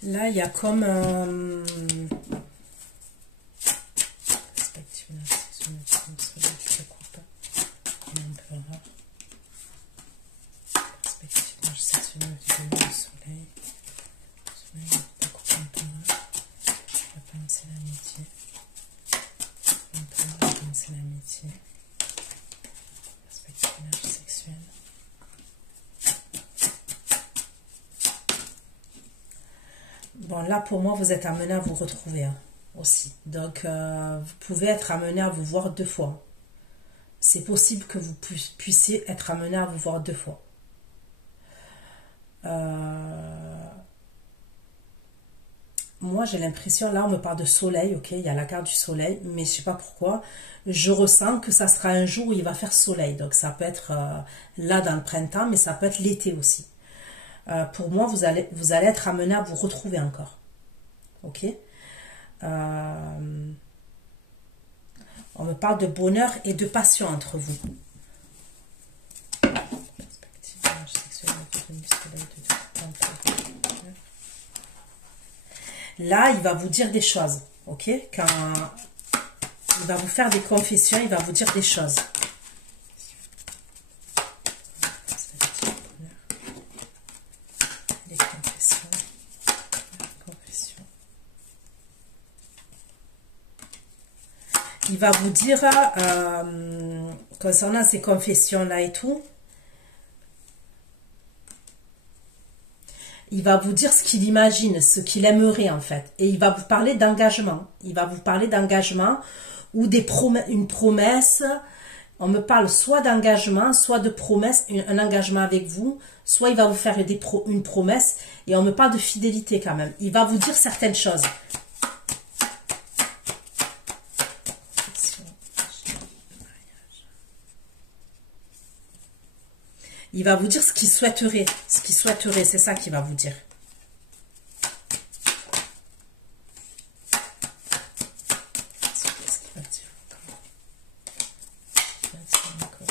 Là, il y a comme un... là, pour moi, vous êtes amené à vous retrouver hein, aussi. Donc, vous pouvez être amené à vous voir 2 fois. C'est possible que vous puissiez être amené à vous voir 2 fois. Moi, j'ai l'impression, là, on me parle de soleil, ok, il y a la carte du soleil, mais je sais pas pourquoi. Je ressens que ça sera un jour où il va faire soleil. Donc, ça peut être là dans le printemps, mais ça peut être l'été aussi. Pour moi, vous allez être amené à vous retrouver encore. Ok. On me parle de bonheur et de passion entre vous. Là, il va vous dire des choses. Ok. Quand il va vous faire des confessions, il va vous dire des choses. Il va vous dire, concernant ces confessions-là et tout, il va vous dire ce qu'il imagine, ce qu'il aimerait en fait. Et il va vous parler d'engagement. Il va vous parler d'engagement ou une promesse. On me parle soit d'engagement, soit de promesse, un engagement avec vous. Soit il va vous faire une promesse et on me parle de fidélité quand même. Il va vous dire certaines choses. Il va vous dire ce qu'il souhaiterait. Ce qu'il souhaiterait, c'est ça qu'il va vous dire. Qu'est-ce qu'il va dire encore?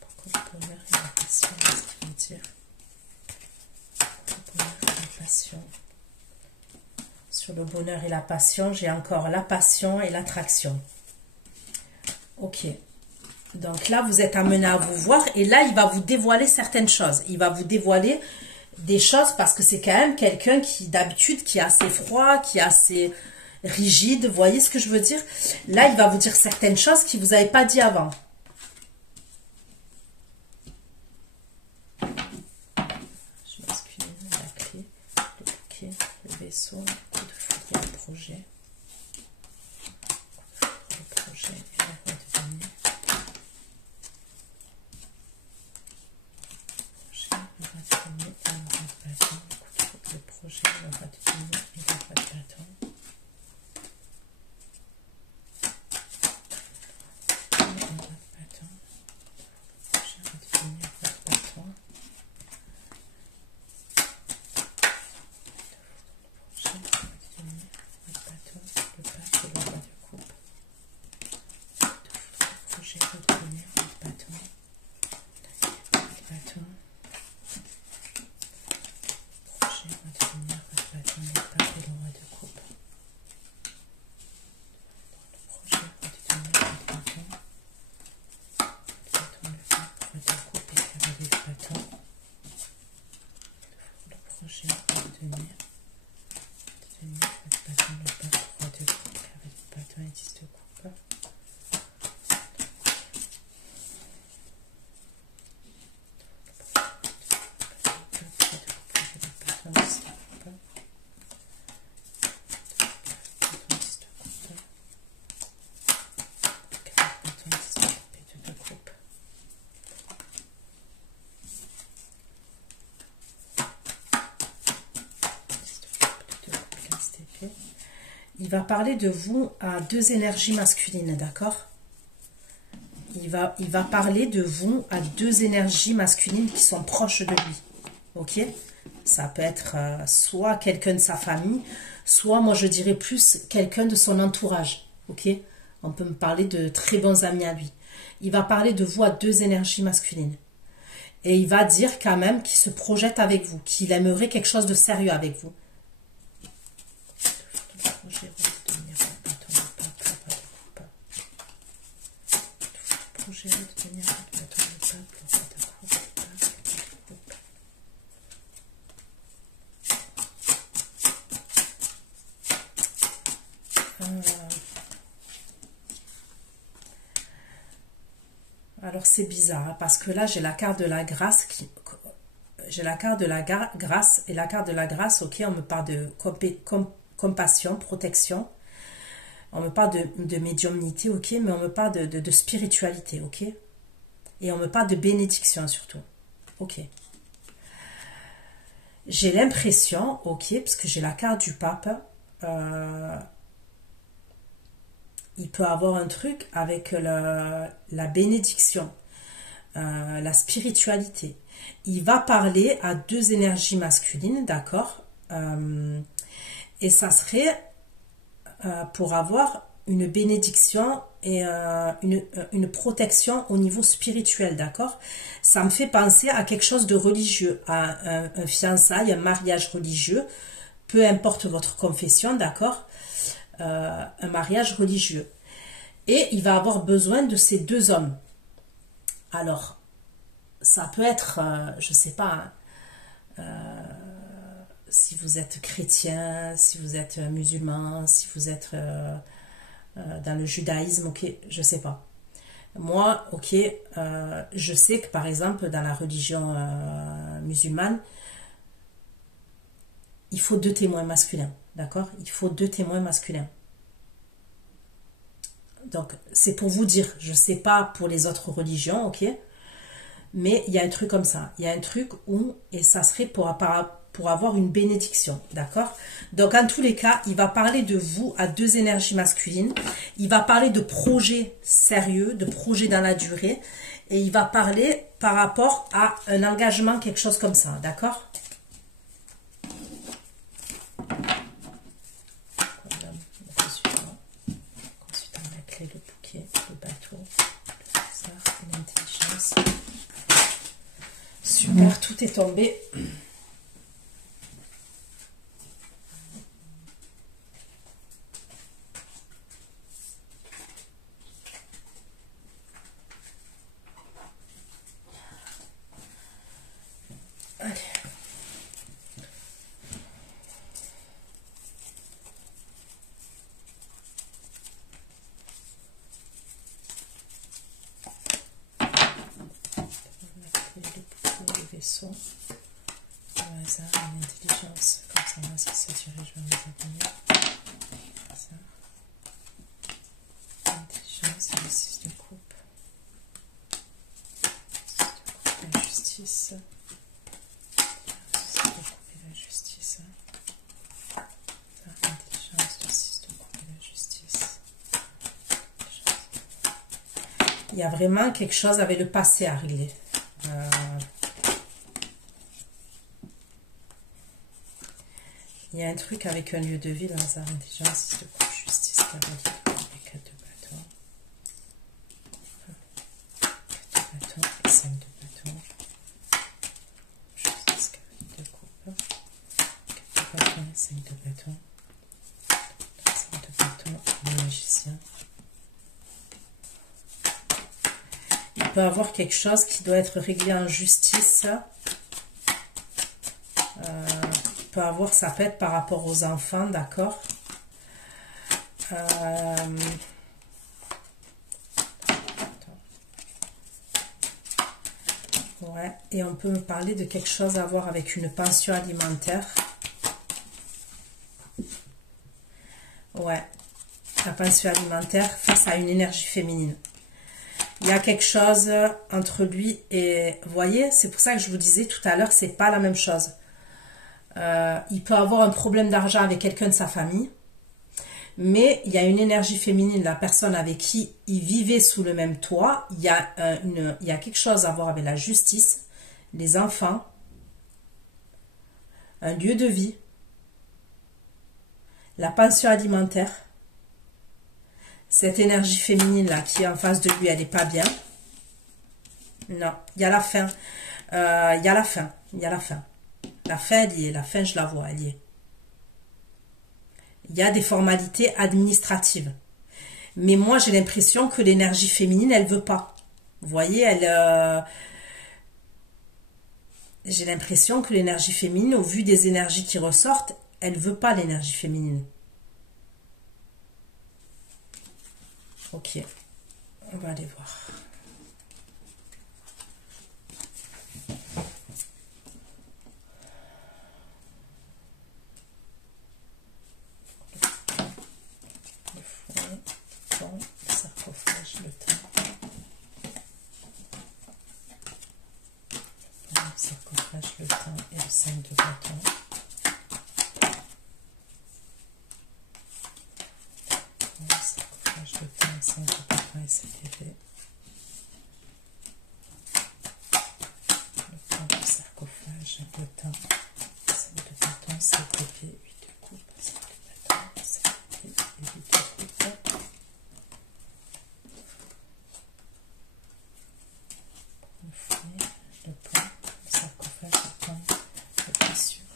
Pourquoi le bonheur et la passion? Qu'est-ce qu'il va dire? Le bonheur et la passion. Sur le bonheur et la passion, j'ai encore la passion et l'attraction. Ok. Donc là, vous êtes amené à vous voir et là, il va vous dévoiler certaines choses. Il va vous dévoiler des choses parce que c'est quand même quelqu'un qui, d'habitude, qui est assez froid, qui est assez rigide. Vous voyez ce que je veux dire? Là, il va vous dire certaines choses qu'il ne vous avait pas dit avant. Je masculine, la clé, le bouquet, le vaisseau, le coup de foudre, le projet. Le projet et la voie de venir. Le projet, la voie de venir et la voie de bâton. Il va parler de vous à 2 énergies masculines, d'accord? Il va parler de vous à 2 énergies masculines qui sont proches de lui, ok? Ça peut être soit quelqu'un de sa famille, soit, moi je dirais plus, quelqu'un de son entourage, ok? On peut me parler de très bons amis à lui. Il va parler de vous à 2 énergies masculines. Et il va dire quand même qu'il se projette avec vous, qu'il aimerait quelque chose de sérieux avec vous. Alors c'est bizarre hein, parce que là j'ai la carte de la grâce j'ai la carte de la grâce. Et la carte de la grâce, ok, on me parle de compassion, protection. On me parle de médiumnité, ok, mais on me parle de spiritualité, ok. Et on me parle de bénédiction surtout, ok. J'ai l'impression, ok, parce que j'ai la carte du pape, il peut avoir un truc avec la bénédiction, la spiritualité. Il va parler à deux énergies masculines, d'accord, et ça serait pour avoir une bénédiction et une protection au niveau spirituel, d'accord. Ça me fait penser à quelque chose de religieux, à un fiançailles, un mariage religieux, peu importe votre confession, d'accord, un mariage religieux. Et il va avoir besoin de ces deux hommes. Alors, ça peut être, je sais pas, si vous êtes chrétien, si vous êtes musulman, si vous êtes dans le judaïsme, ok, je sais pas. Moi, ok, je sais que par exemple dans la religion musulmane, il faut deux témoins masculins, d'accord? Il faut deux témoins masculins. Donc, c'est pour vous dire, je sais pas pour les autres religions, ok? Mais il y a un truc comme ça. Il y a un truc où, et ça serait pour avoir une bénédiction, d'accord? Donc, en tous les cas, il va parler de vous à deux énergies masculines. Il va parler de projets sérieux, de projets dans la durée. Et il va parler par rapport à un engagement, quelque chose comme ça, d'accord? Consultant la clé, le bouquet, le bateau, le hasard, l'intelligence. Super, tout est tombé. Allez. Le vaisseau, le hasard, l'intelligence, comme ça là, ça se dirige vers les abonnés. Hasard, l'intelligence et le 6 de coupe. 6 de coupe et la justice. 6 de coupe et la justice. L'intelligence, le 6 de coupe et la justice. Il y a vraiment quelque chose avec le passé à régler. Il y a un truc avec un lieu de vie, le hasard, intelligence, de coupe, justice, cavalier, et 4 de bâton. 4 de bâton et 5 de bâton. Justice, cavalier de coupe. 4 de bâton et 5 de bâton. 5 de bâton, le magicien. Il peut y avoir quelque chose qui doit être réglé en justice. Avoir, ça peut être par rapport aux enfants, d'accord. Ouais, et on peut me parler de quelque chose à voir avec une pension alimentaire. Ouais, la pension alimentaire face à une énergie féminine. Il y a quelque chose entre lui et... Vous voyez, c'est pour ça que je vous disais tout à l'heure, c'est pas la même chose. Il peut avoir un problème d'argent avec quelqu'un de sa famille, mais il y a une énergie féminine, la personne avec qui il vivait sous le même toit, il y a quelque chose à voir avec la justice, les enfants, un lieu de vie, la pension alimentaire, cette énergie féminine là qui est en face de lui, elle n'est pas bien. Non, il y a la fin, il y a la fin, il y a la fin. La fin, elle y est. La fin, je la vois, elle y est. Il y a des formalités administratives. Mais moi, j'ai l'impression que l'énergie féminine, elle veut pas. Vous voyez, j'ai l'impression que l'énergie féminine, au vu des énergies qui ressortent, elle veut pas l'énergie féminine. Ok. On va aller voir. 5 de bâton. Sarcophage de pain, 5 de bâton et 7 épées. Le plan du sarcophage de temps, 5 de bâton, 7 épées, 8 de coupe, 5 de bâton, 7 épées et 8 de coupe. Le fouet, le plan, le sarcophage de temps, les blessures,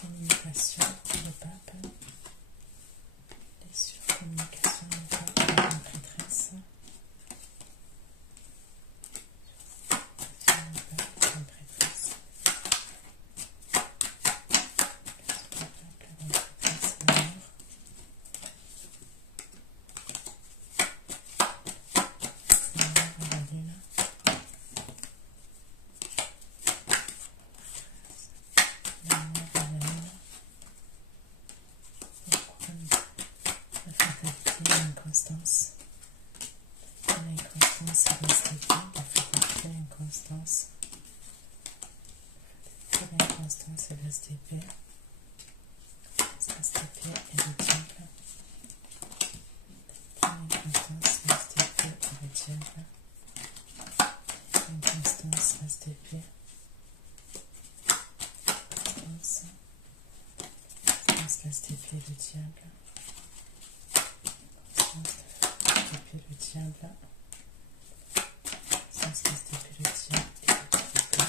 communication, le pape, blessures, communication, le pape, la prêtresse, la prêtresse, la mort, la lune. L'inconstance, c'est l'esthétique, la fatalité, l'inconstance, l'inconstance et l'STP, l'STP et le diable, l'inconstance, l'STP et le diable, l'inconstance, l'STP, l'STP et le diable. Le diable, sans se taper le diable et le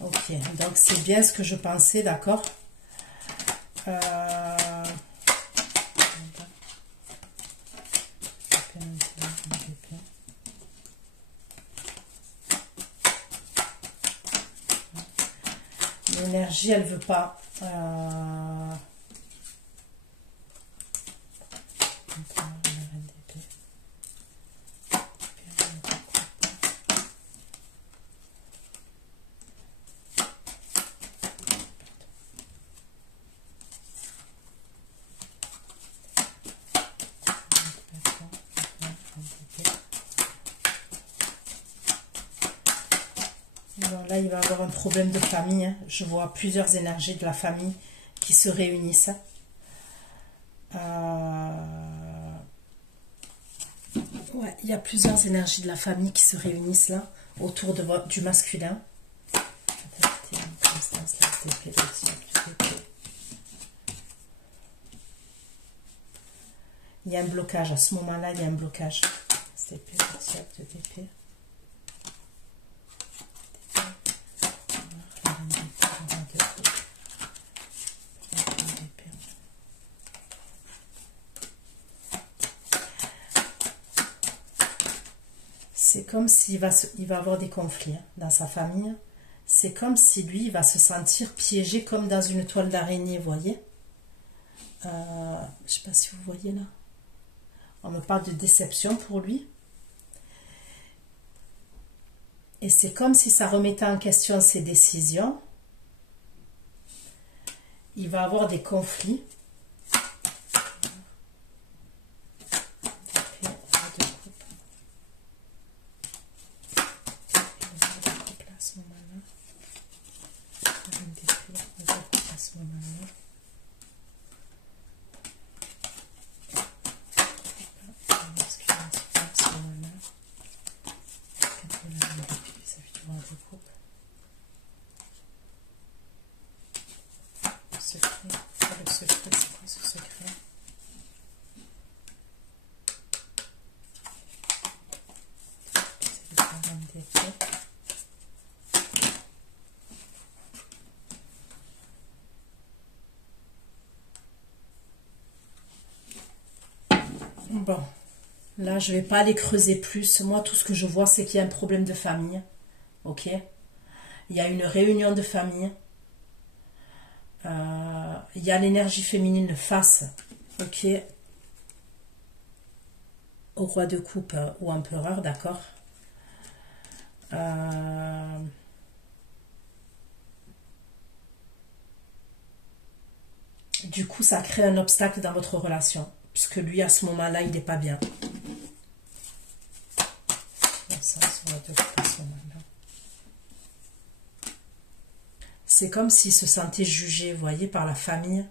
ok, donc c'est bien ce que je pensais, d'accord. L'énergie, elle veut pas. Alors là, il va y avoir un problème de famille. Hein. Je vois plusieurs énergies de la famille qui se réunissent. Ouais, il y a plusieurs énergies de la famille qui se réunissent là, autour du masculin. Il y a un blocage. À ce moment-là, il y a un blocage. STP, le diable de d'épée. C'est comme s'il va avoir des conflits hein, dans sa famille. C'est comme si lui, il va se sentir piégé comme dans une toile d'araignée, vous voyez. Je ne sais pas si vous voyez là. On me parle de déception pour lui. Et c'est comme si ça remettait en question ses décisions. Il va avoir des conflits. Bon, là, je ne vais pas aller creuser plus. Moi, tout ce que je vois, c'est qu'il y a un problème de famille. Ok? Il y a une réunion de famille. Il y a l'énergie féminine face. Ok? Au roi de coupe ou empereur, d'accord? Du coup, ça crée un obstacle dans votre relation. Puisque lui, à ce moment-là, il n'est pas bien. C'est comme s'il se sentait jugé, vous voyez, par la famille.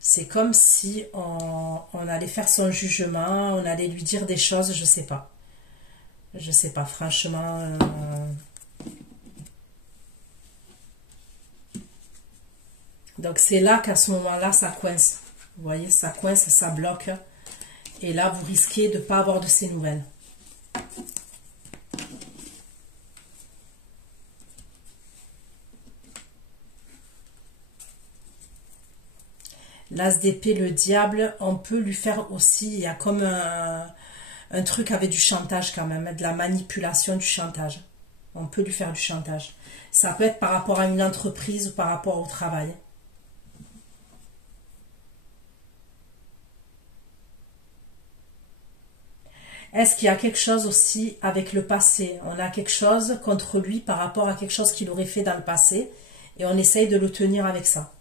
C'est comme si on allait faire son jugement, on allait lui dire des choses, je sais pas. Je sais pas, franchement. Donc c'est là qu'à ce moment-là, ça coince. Vous voyez, ça coince, ça bloque. Et là, vous risquez de ne pas avoir de ces nouvelles. L'as d'épée, le diable, on peut lui faire aussi, il y a comme un truc avec du chantage quand même, de la manipulation, du chantage. On peut lui faire du chantage. Ça peut être par rapport à une entreprise ou par rapport au travail. Est-ce qu'il y a quelque chose aussi avec le passé? On a quelque chose contre lui par rapport à quelque chose qu'il aurait fait dans le passé et on essaye de le tenir avec ça.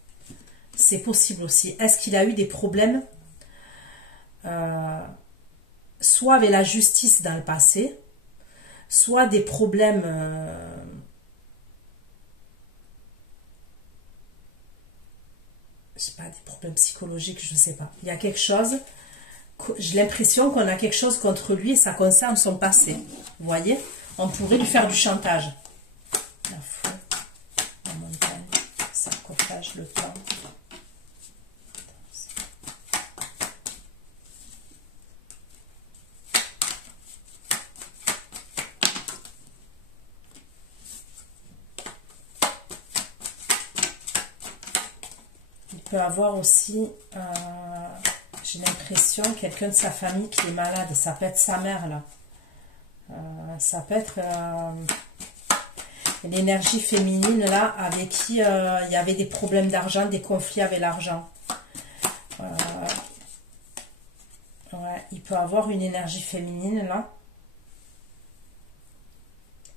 C'est possible aussi. Est-ce qu'il a eu des problèmes soit avec la justice dans le passé, soit des problèmes je sais pas, des problèmes psychologiques, je ne sais pas. Il y a quelque chose, j'ai l'impression qu'on a quelque chose contre lui et ça concerne son passé. Vous voyez? On pourrait lui faire du chantage. La foule, la montagne, sarcophage, le temps. Il peut avoir aussi, j'ai l'impression, quelqu'un de sa famille qui est malade. Ça peut être sa mère, là. Ça peut être l'énergie féminine, là, avec qui il y avait des problèmes d'argent, des conflits avec l'argent. Ouais, il peut avoir une énergie féminine, là,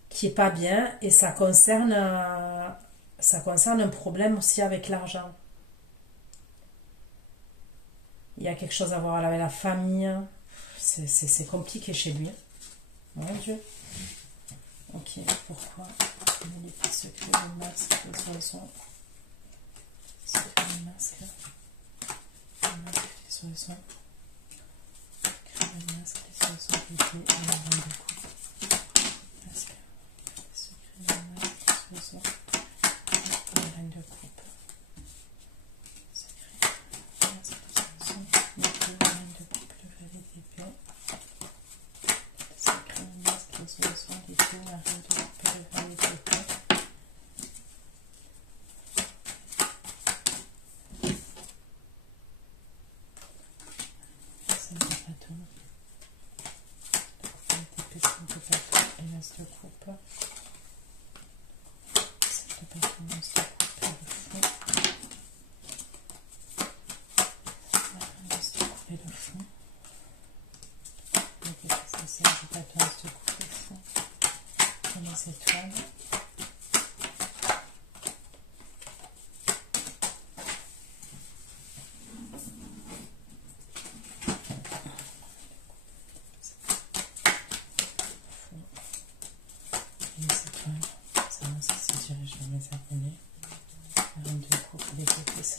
qui est pas bien, et ça concerne un problème aussi avec l'argent. Il y a quelque chose à voir avec la famille. C'est compliqué chez lui. Mon Dieu. Ok, pourquoi l'épée secret, le masque, les oiseaux. Secret, le masque. Le masque, les oiseaux. Secret, le masque, les oiseaux, l'épée et la reine de coupe. Masque. Secret, le masque, les oiseaux. Et la reine de coupe.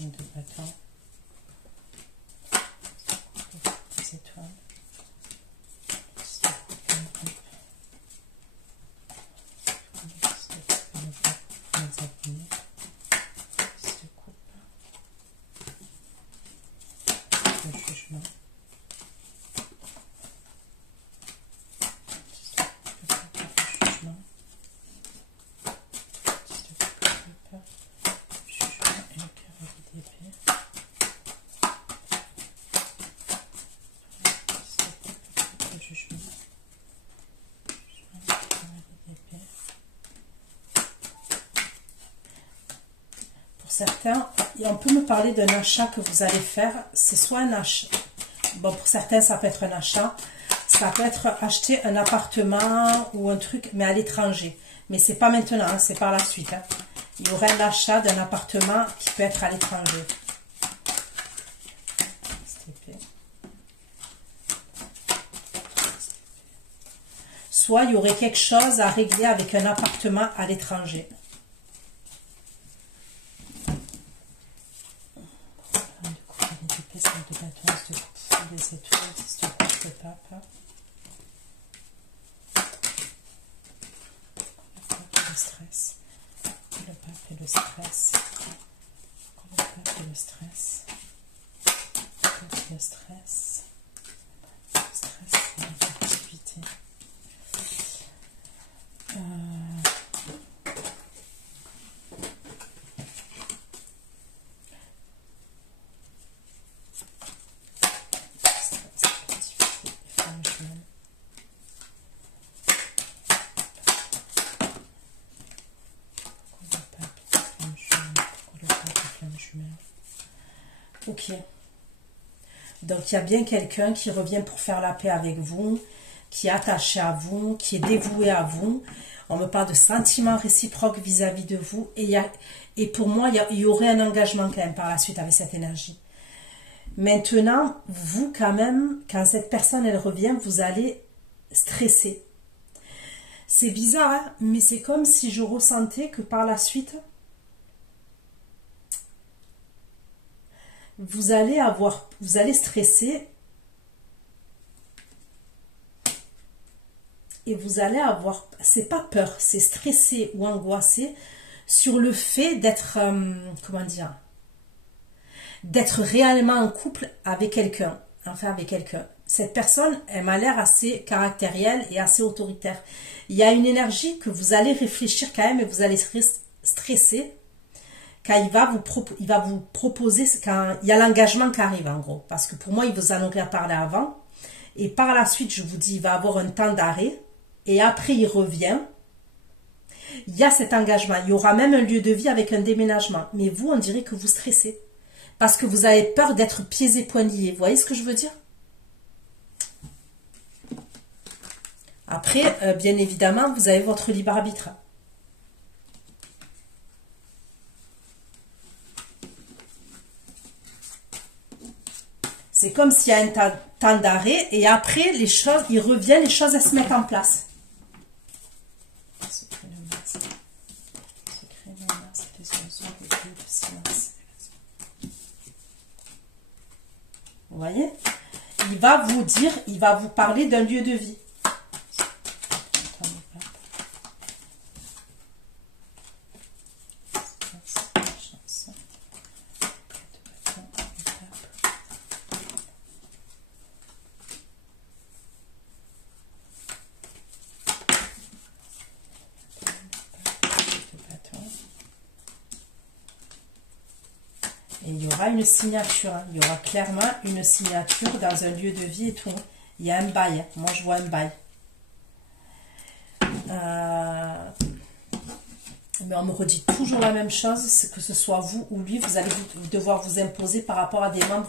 De bâton, des étoiles, le jugement, certains, et on peut me parler d'un achat que vous allez faire, c'est soit un achat, bon pour certains ça peut être un achat, ça peut être acheter un appartement ou un truc, mais à l'étranger, mais c'est pas maintenant, hein, c'est par la suite, hein. Il y aurait un achat d'un appartement qui peut être à l'étranger. soit il y aurait quelque chose à régler avec un appartement à l'étranger. Le stress. Le pape et le stress. Le pape et le stress. Le stress. Le stress et l'activité. Ok. Donc, il y a bien quelqu'un qui revient pour faire la paix avec vous, qui est attaché à vous, qui est dévoué à vous. On me parle de sentiments réciproques vis-à-vis de vous. Et pour moi, il y aurait un engagement quand même par la suite avec cette énergie. Maintenant, vous quand même, quand cette personne, elle revient, vous allez stresser. C'est bizarre, hein, mais c'est comme si je ressentais que par la suite, vous allez stresser et vous allez avoir, c'est pas peur, c'est stressé ou angoissé sur le fait d'être, comment dire, d'être réellement en couple avec quelqu'un, enfin avec quelqu'un. Cette personne, elle m'a l'air assez caractérielle et assez autoritaire. Il y a une énergie que vous allez réfléchir quand même et vous allez stresser quand il va vous proposer, quand il y a l'engagement qui arrive en gros. Parce que pour moi, il vous en aurait parlé avant. Et par la suite, je vous dis, il va avoir un temps d'arrêt. Et après, il revient. Il y a cet engagement. Il y aura même un lieu de vie avec un déménagement. Mais vous, on dirait que vous stressez. Parce que vous avez peur d'être pieds et poings liés. Vous voyez ce que je veux dire? Après, bien évidemment, vous avez votre libre arbitre. C'est comme s'il y a un temps d'arrêt et après, les choses, il revient, les choses, elles se mettent en place. Vous voyez? Il va vous dire, il va vous parler d'un lieu de vie. Et il y aura une signature, hein. Il y aura clairement une signature dans un lieu de vie et tout. Il y a un bail, moi je vois un bail. Mais on me redit toujours la même chose, que ce soit vous ou lui, vous allez devoir vous imposer par rapport à des membres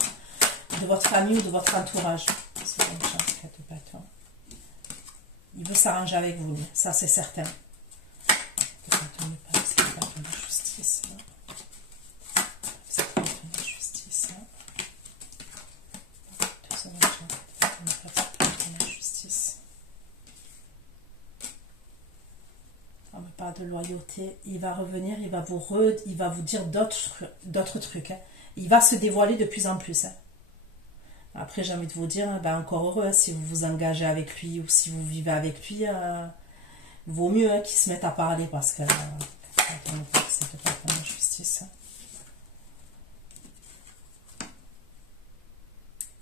de votre famille ou de votre entourage. Il veut s'arranger avec vous, lui. Ça c'est certain. De loyauté, il va revenir, il va vous dire d'autres trucs, hein. Il va se dévoiler de plus en plus, hein. Après j'ai envie de vous dire, ben, encore heureux, hein, si vous vous engagez avec lui ou si vous vivez avec lui, vaut mieux, hein, qu'il se mette à parler parce que c'est pas la justice, hein.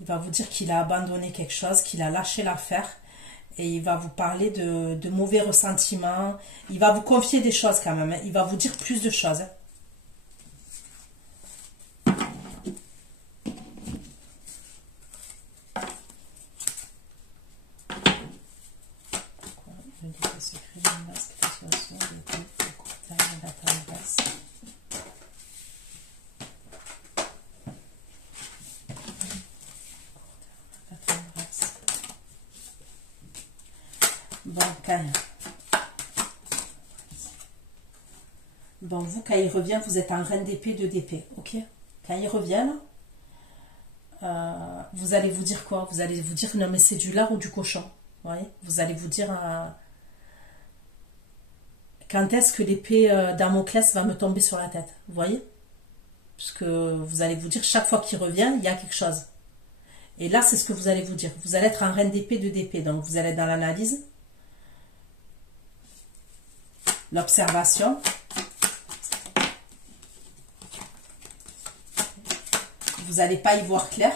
Il va vous dire qu'il a abandonné quelque chose, qu'il a lâché l'affaire. Et il va vous parler de mauvais ressentiments. Il va vous confier des choses quand même, hein. Il va vous dire plus de choses, hein. Bon, vous, quand il revient, vous êtes en reine d'épée, 2 d'épée, ok? Quand il revient, vous allez vous dire quoi? Vous allez vous dire, non mais c'est du lard ou du cochon. Vous voyez, vous allez vous dire quand est-ce que l'épée Damoclès va me tomber sur la tête. Vous voyez? Parce que vous allez vous dire, chaque fois qu'il revient, il y a quelque chose. Et là, c'est ce que vous allez vous dire. Vous allez être en reine d'épée, 2 d'épée. Donc, vous allez être dans l'analyse, l'observation. Vous n'allez pas y voir clair.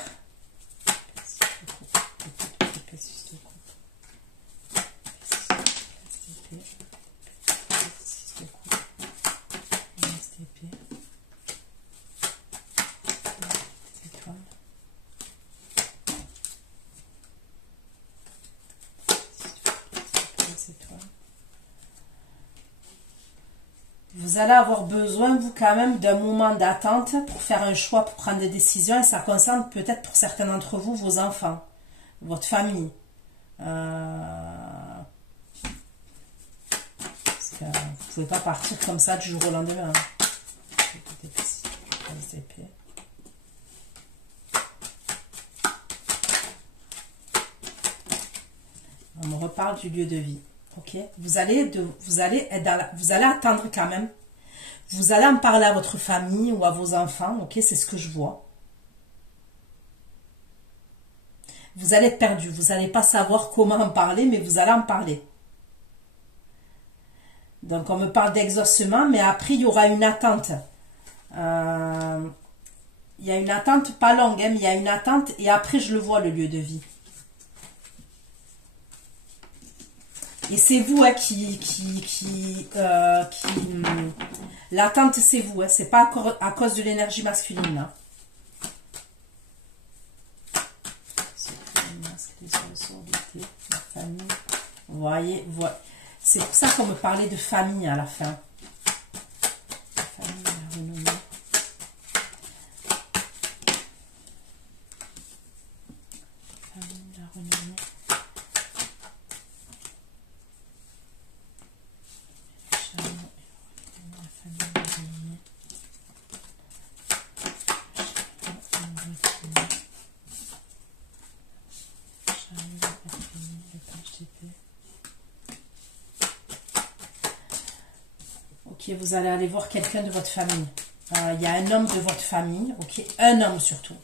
Vous allez avoir besoin, vous, quand même, d'un moment d'attente pour faire un choix, pour prendre des décisions. Et ça concerne peut-être pour certains d'entre vous, vos enfants, votre famille. Parce que vous ne pouvez pas partir comme ça du jour au lendemain. On me reparle du lieu de vie. Ok, vous allez attendre quand même. Vous allez en parler à votre famille ou à vos enfants. Ok, c'est ce que je vois. Vous allez être perdu. Vous n'allez pas savoir comment en parler, mais vous allez en parler. Donc, on me parle d'exaucement, mais après, il y aura une attente. Il y a une attente pas longue, hein, mais il y a une attente. Et après, je le vois, le lieu de vie. Et c'est vous hein, l'attente, c'est vous. Hein, c'est pas à cause de l'énergie masculine. Hein. Vous voyez, c'est pour ça qu'on me parlait de famille à la fin. Ok, vous allez aller voir quelqu'un de votre famille. Il y a un homme de votre famille, ok, un homme surtout.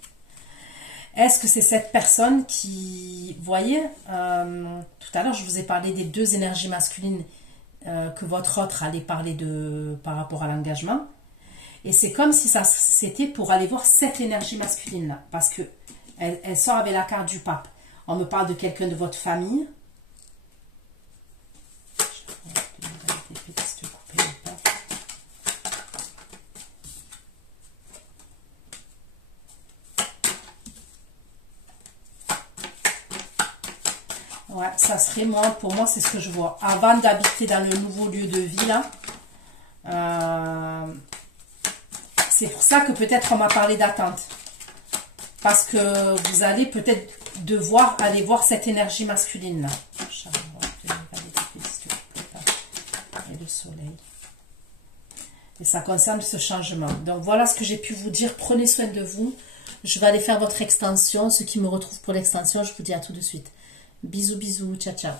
Est-ce que c'est cette personne qui, vous voyez, tout à l'heure je vous ai parlé des 2 énergies masculines que votre autre allait parler par rapport à l'engagement. Et c'est comme si c'était pour aller voir cette énergie masculine-là. Parce que elle sort avec la carte du pape. On me parle de quelqu'un de votre famille. Ouais, ça serait moi, pour moi, c'est ce que je vois. Avant d'habiter dans le nouveau lieu de vie, là, c'est pour ça que peut-être on m'a parlé d'attente. Parce que vous allez peut-être devoir aller voir cette énergie masculine, là. Et le soleil. Et ça concerne ce changement. Donc, voilà ce que j'ai pu vous dire. Prenez soin de vous. Je vais aller faire votre extension. Ceux qui me retrouvent pour l'extension, je vous dis à tout de suite. Bisous, bisous, ciao, ciao.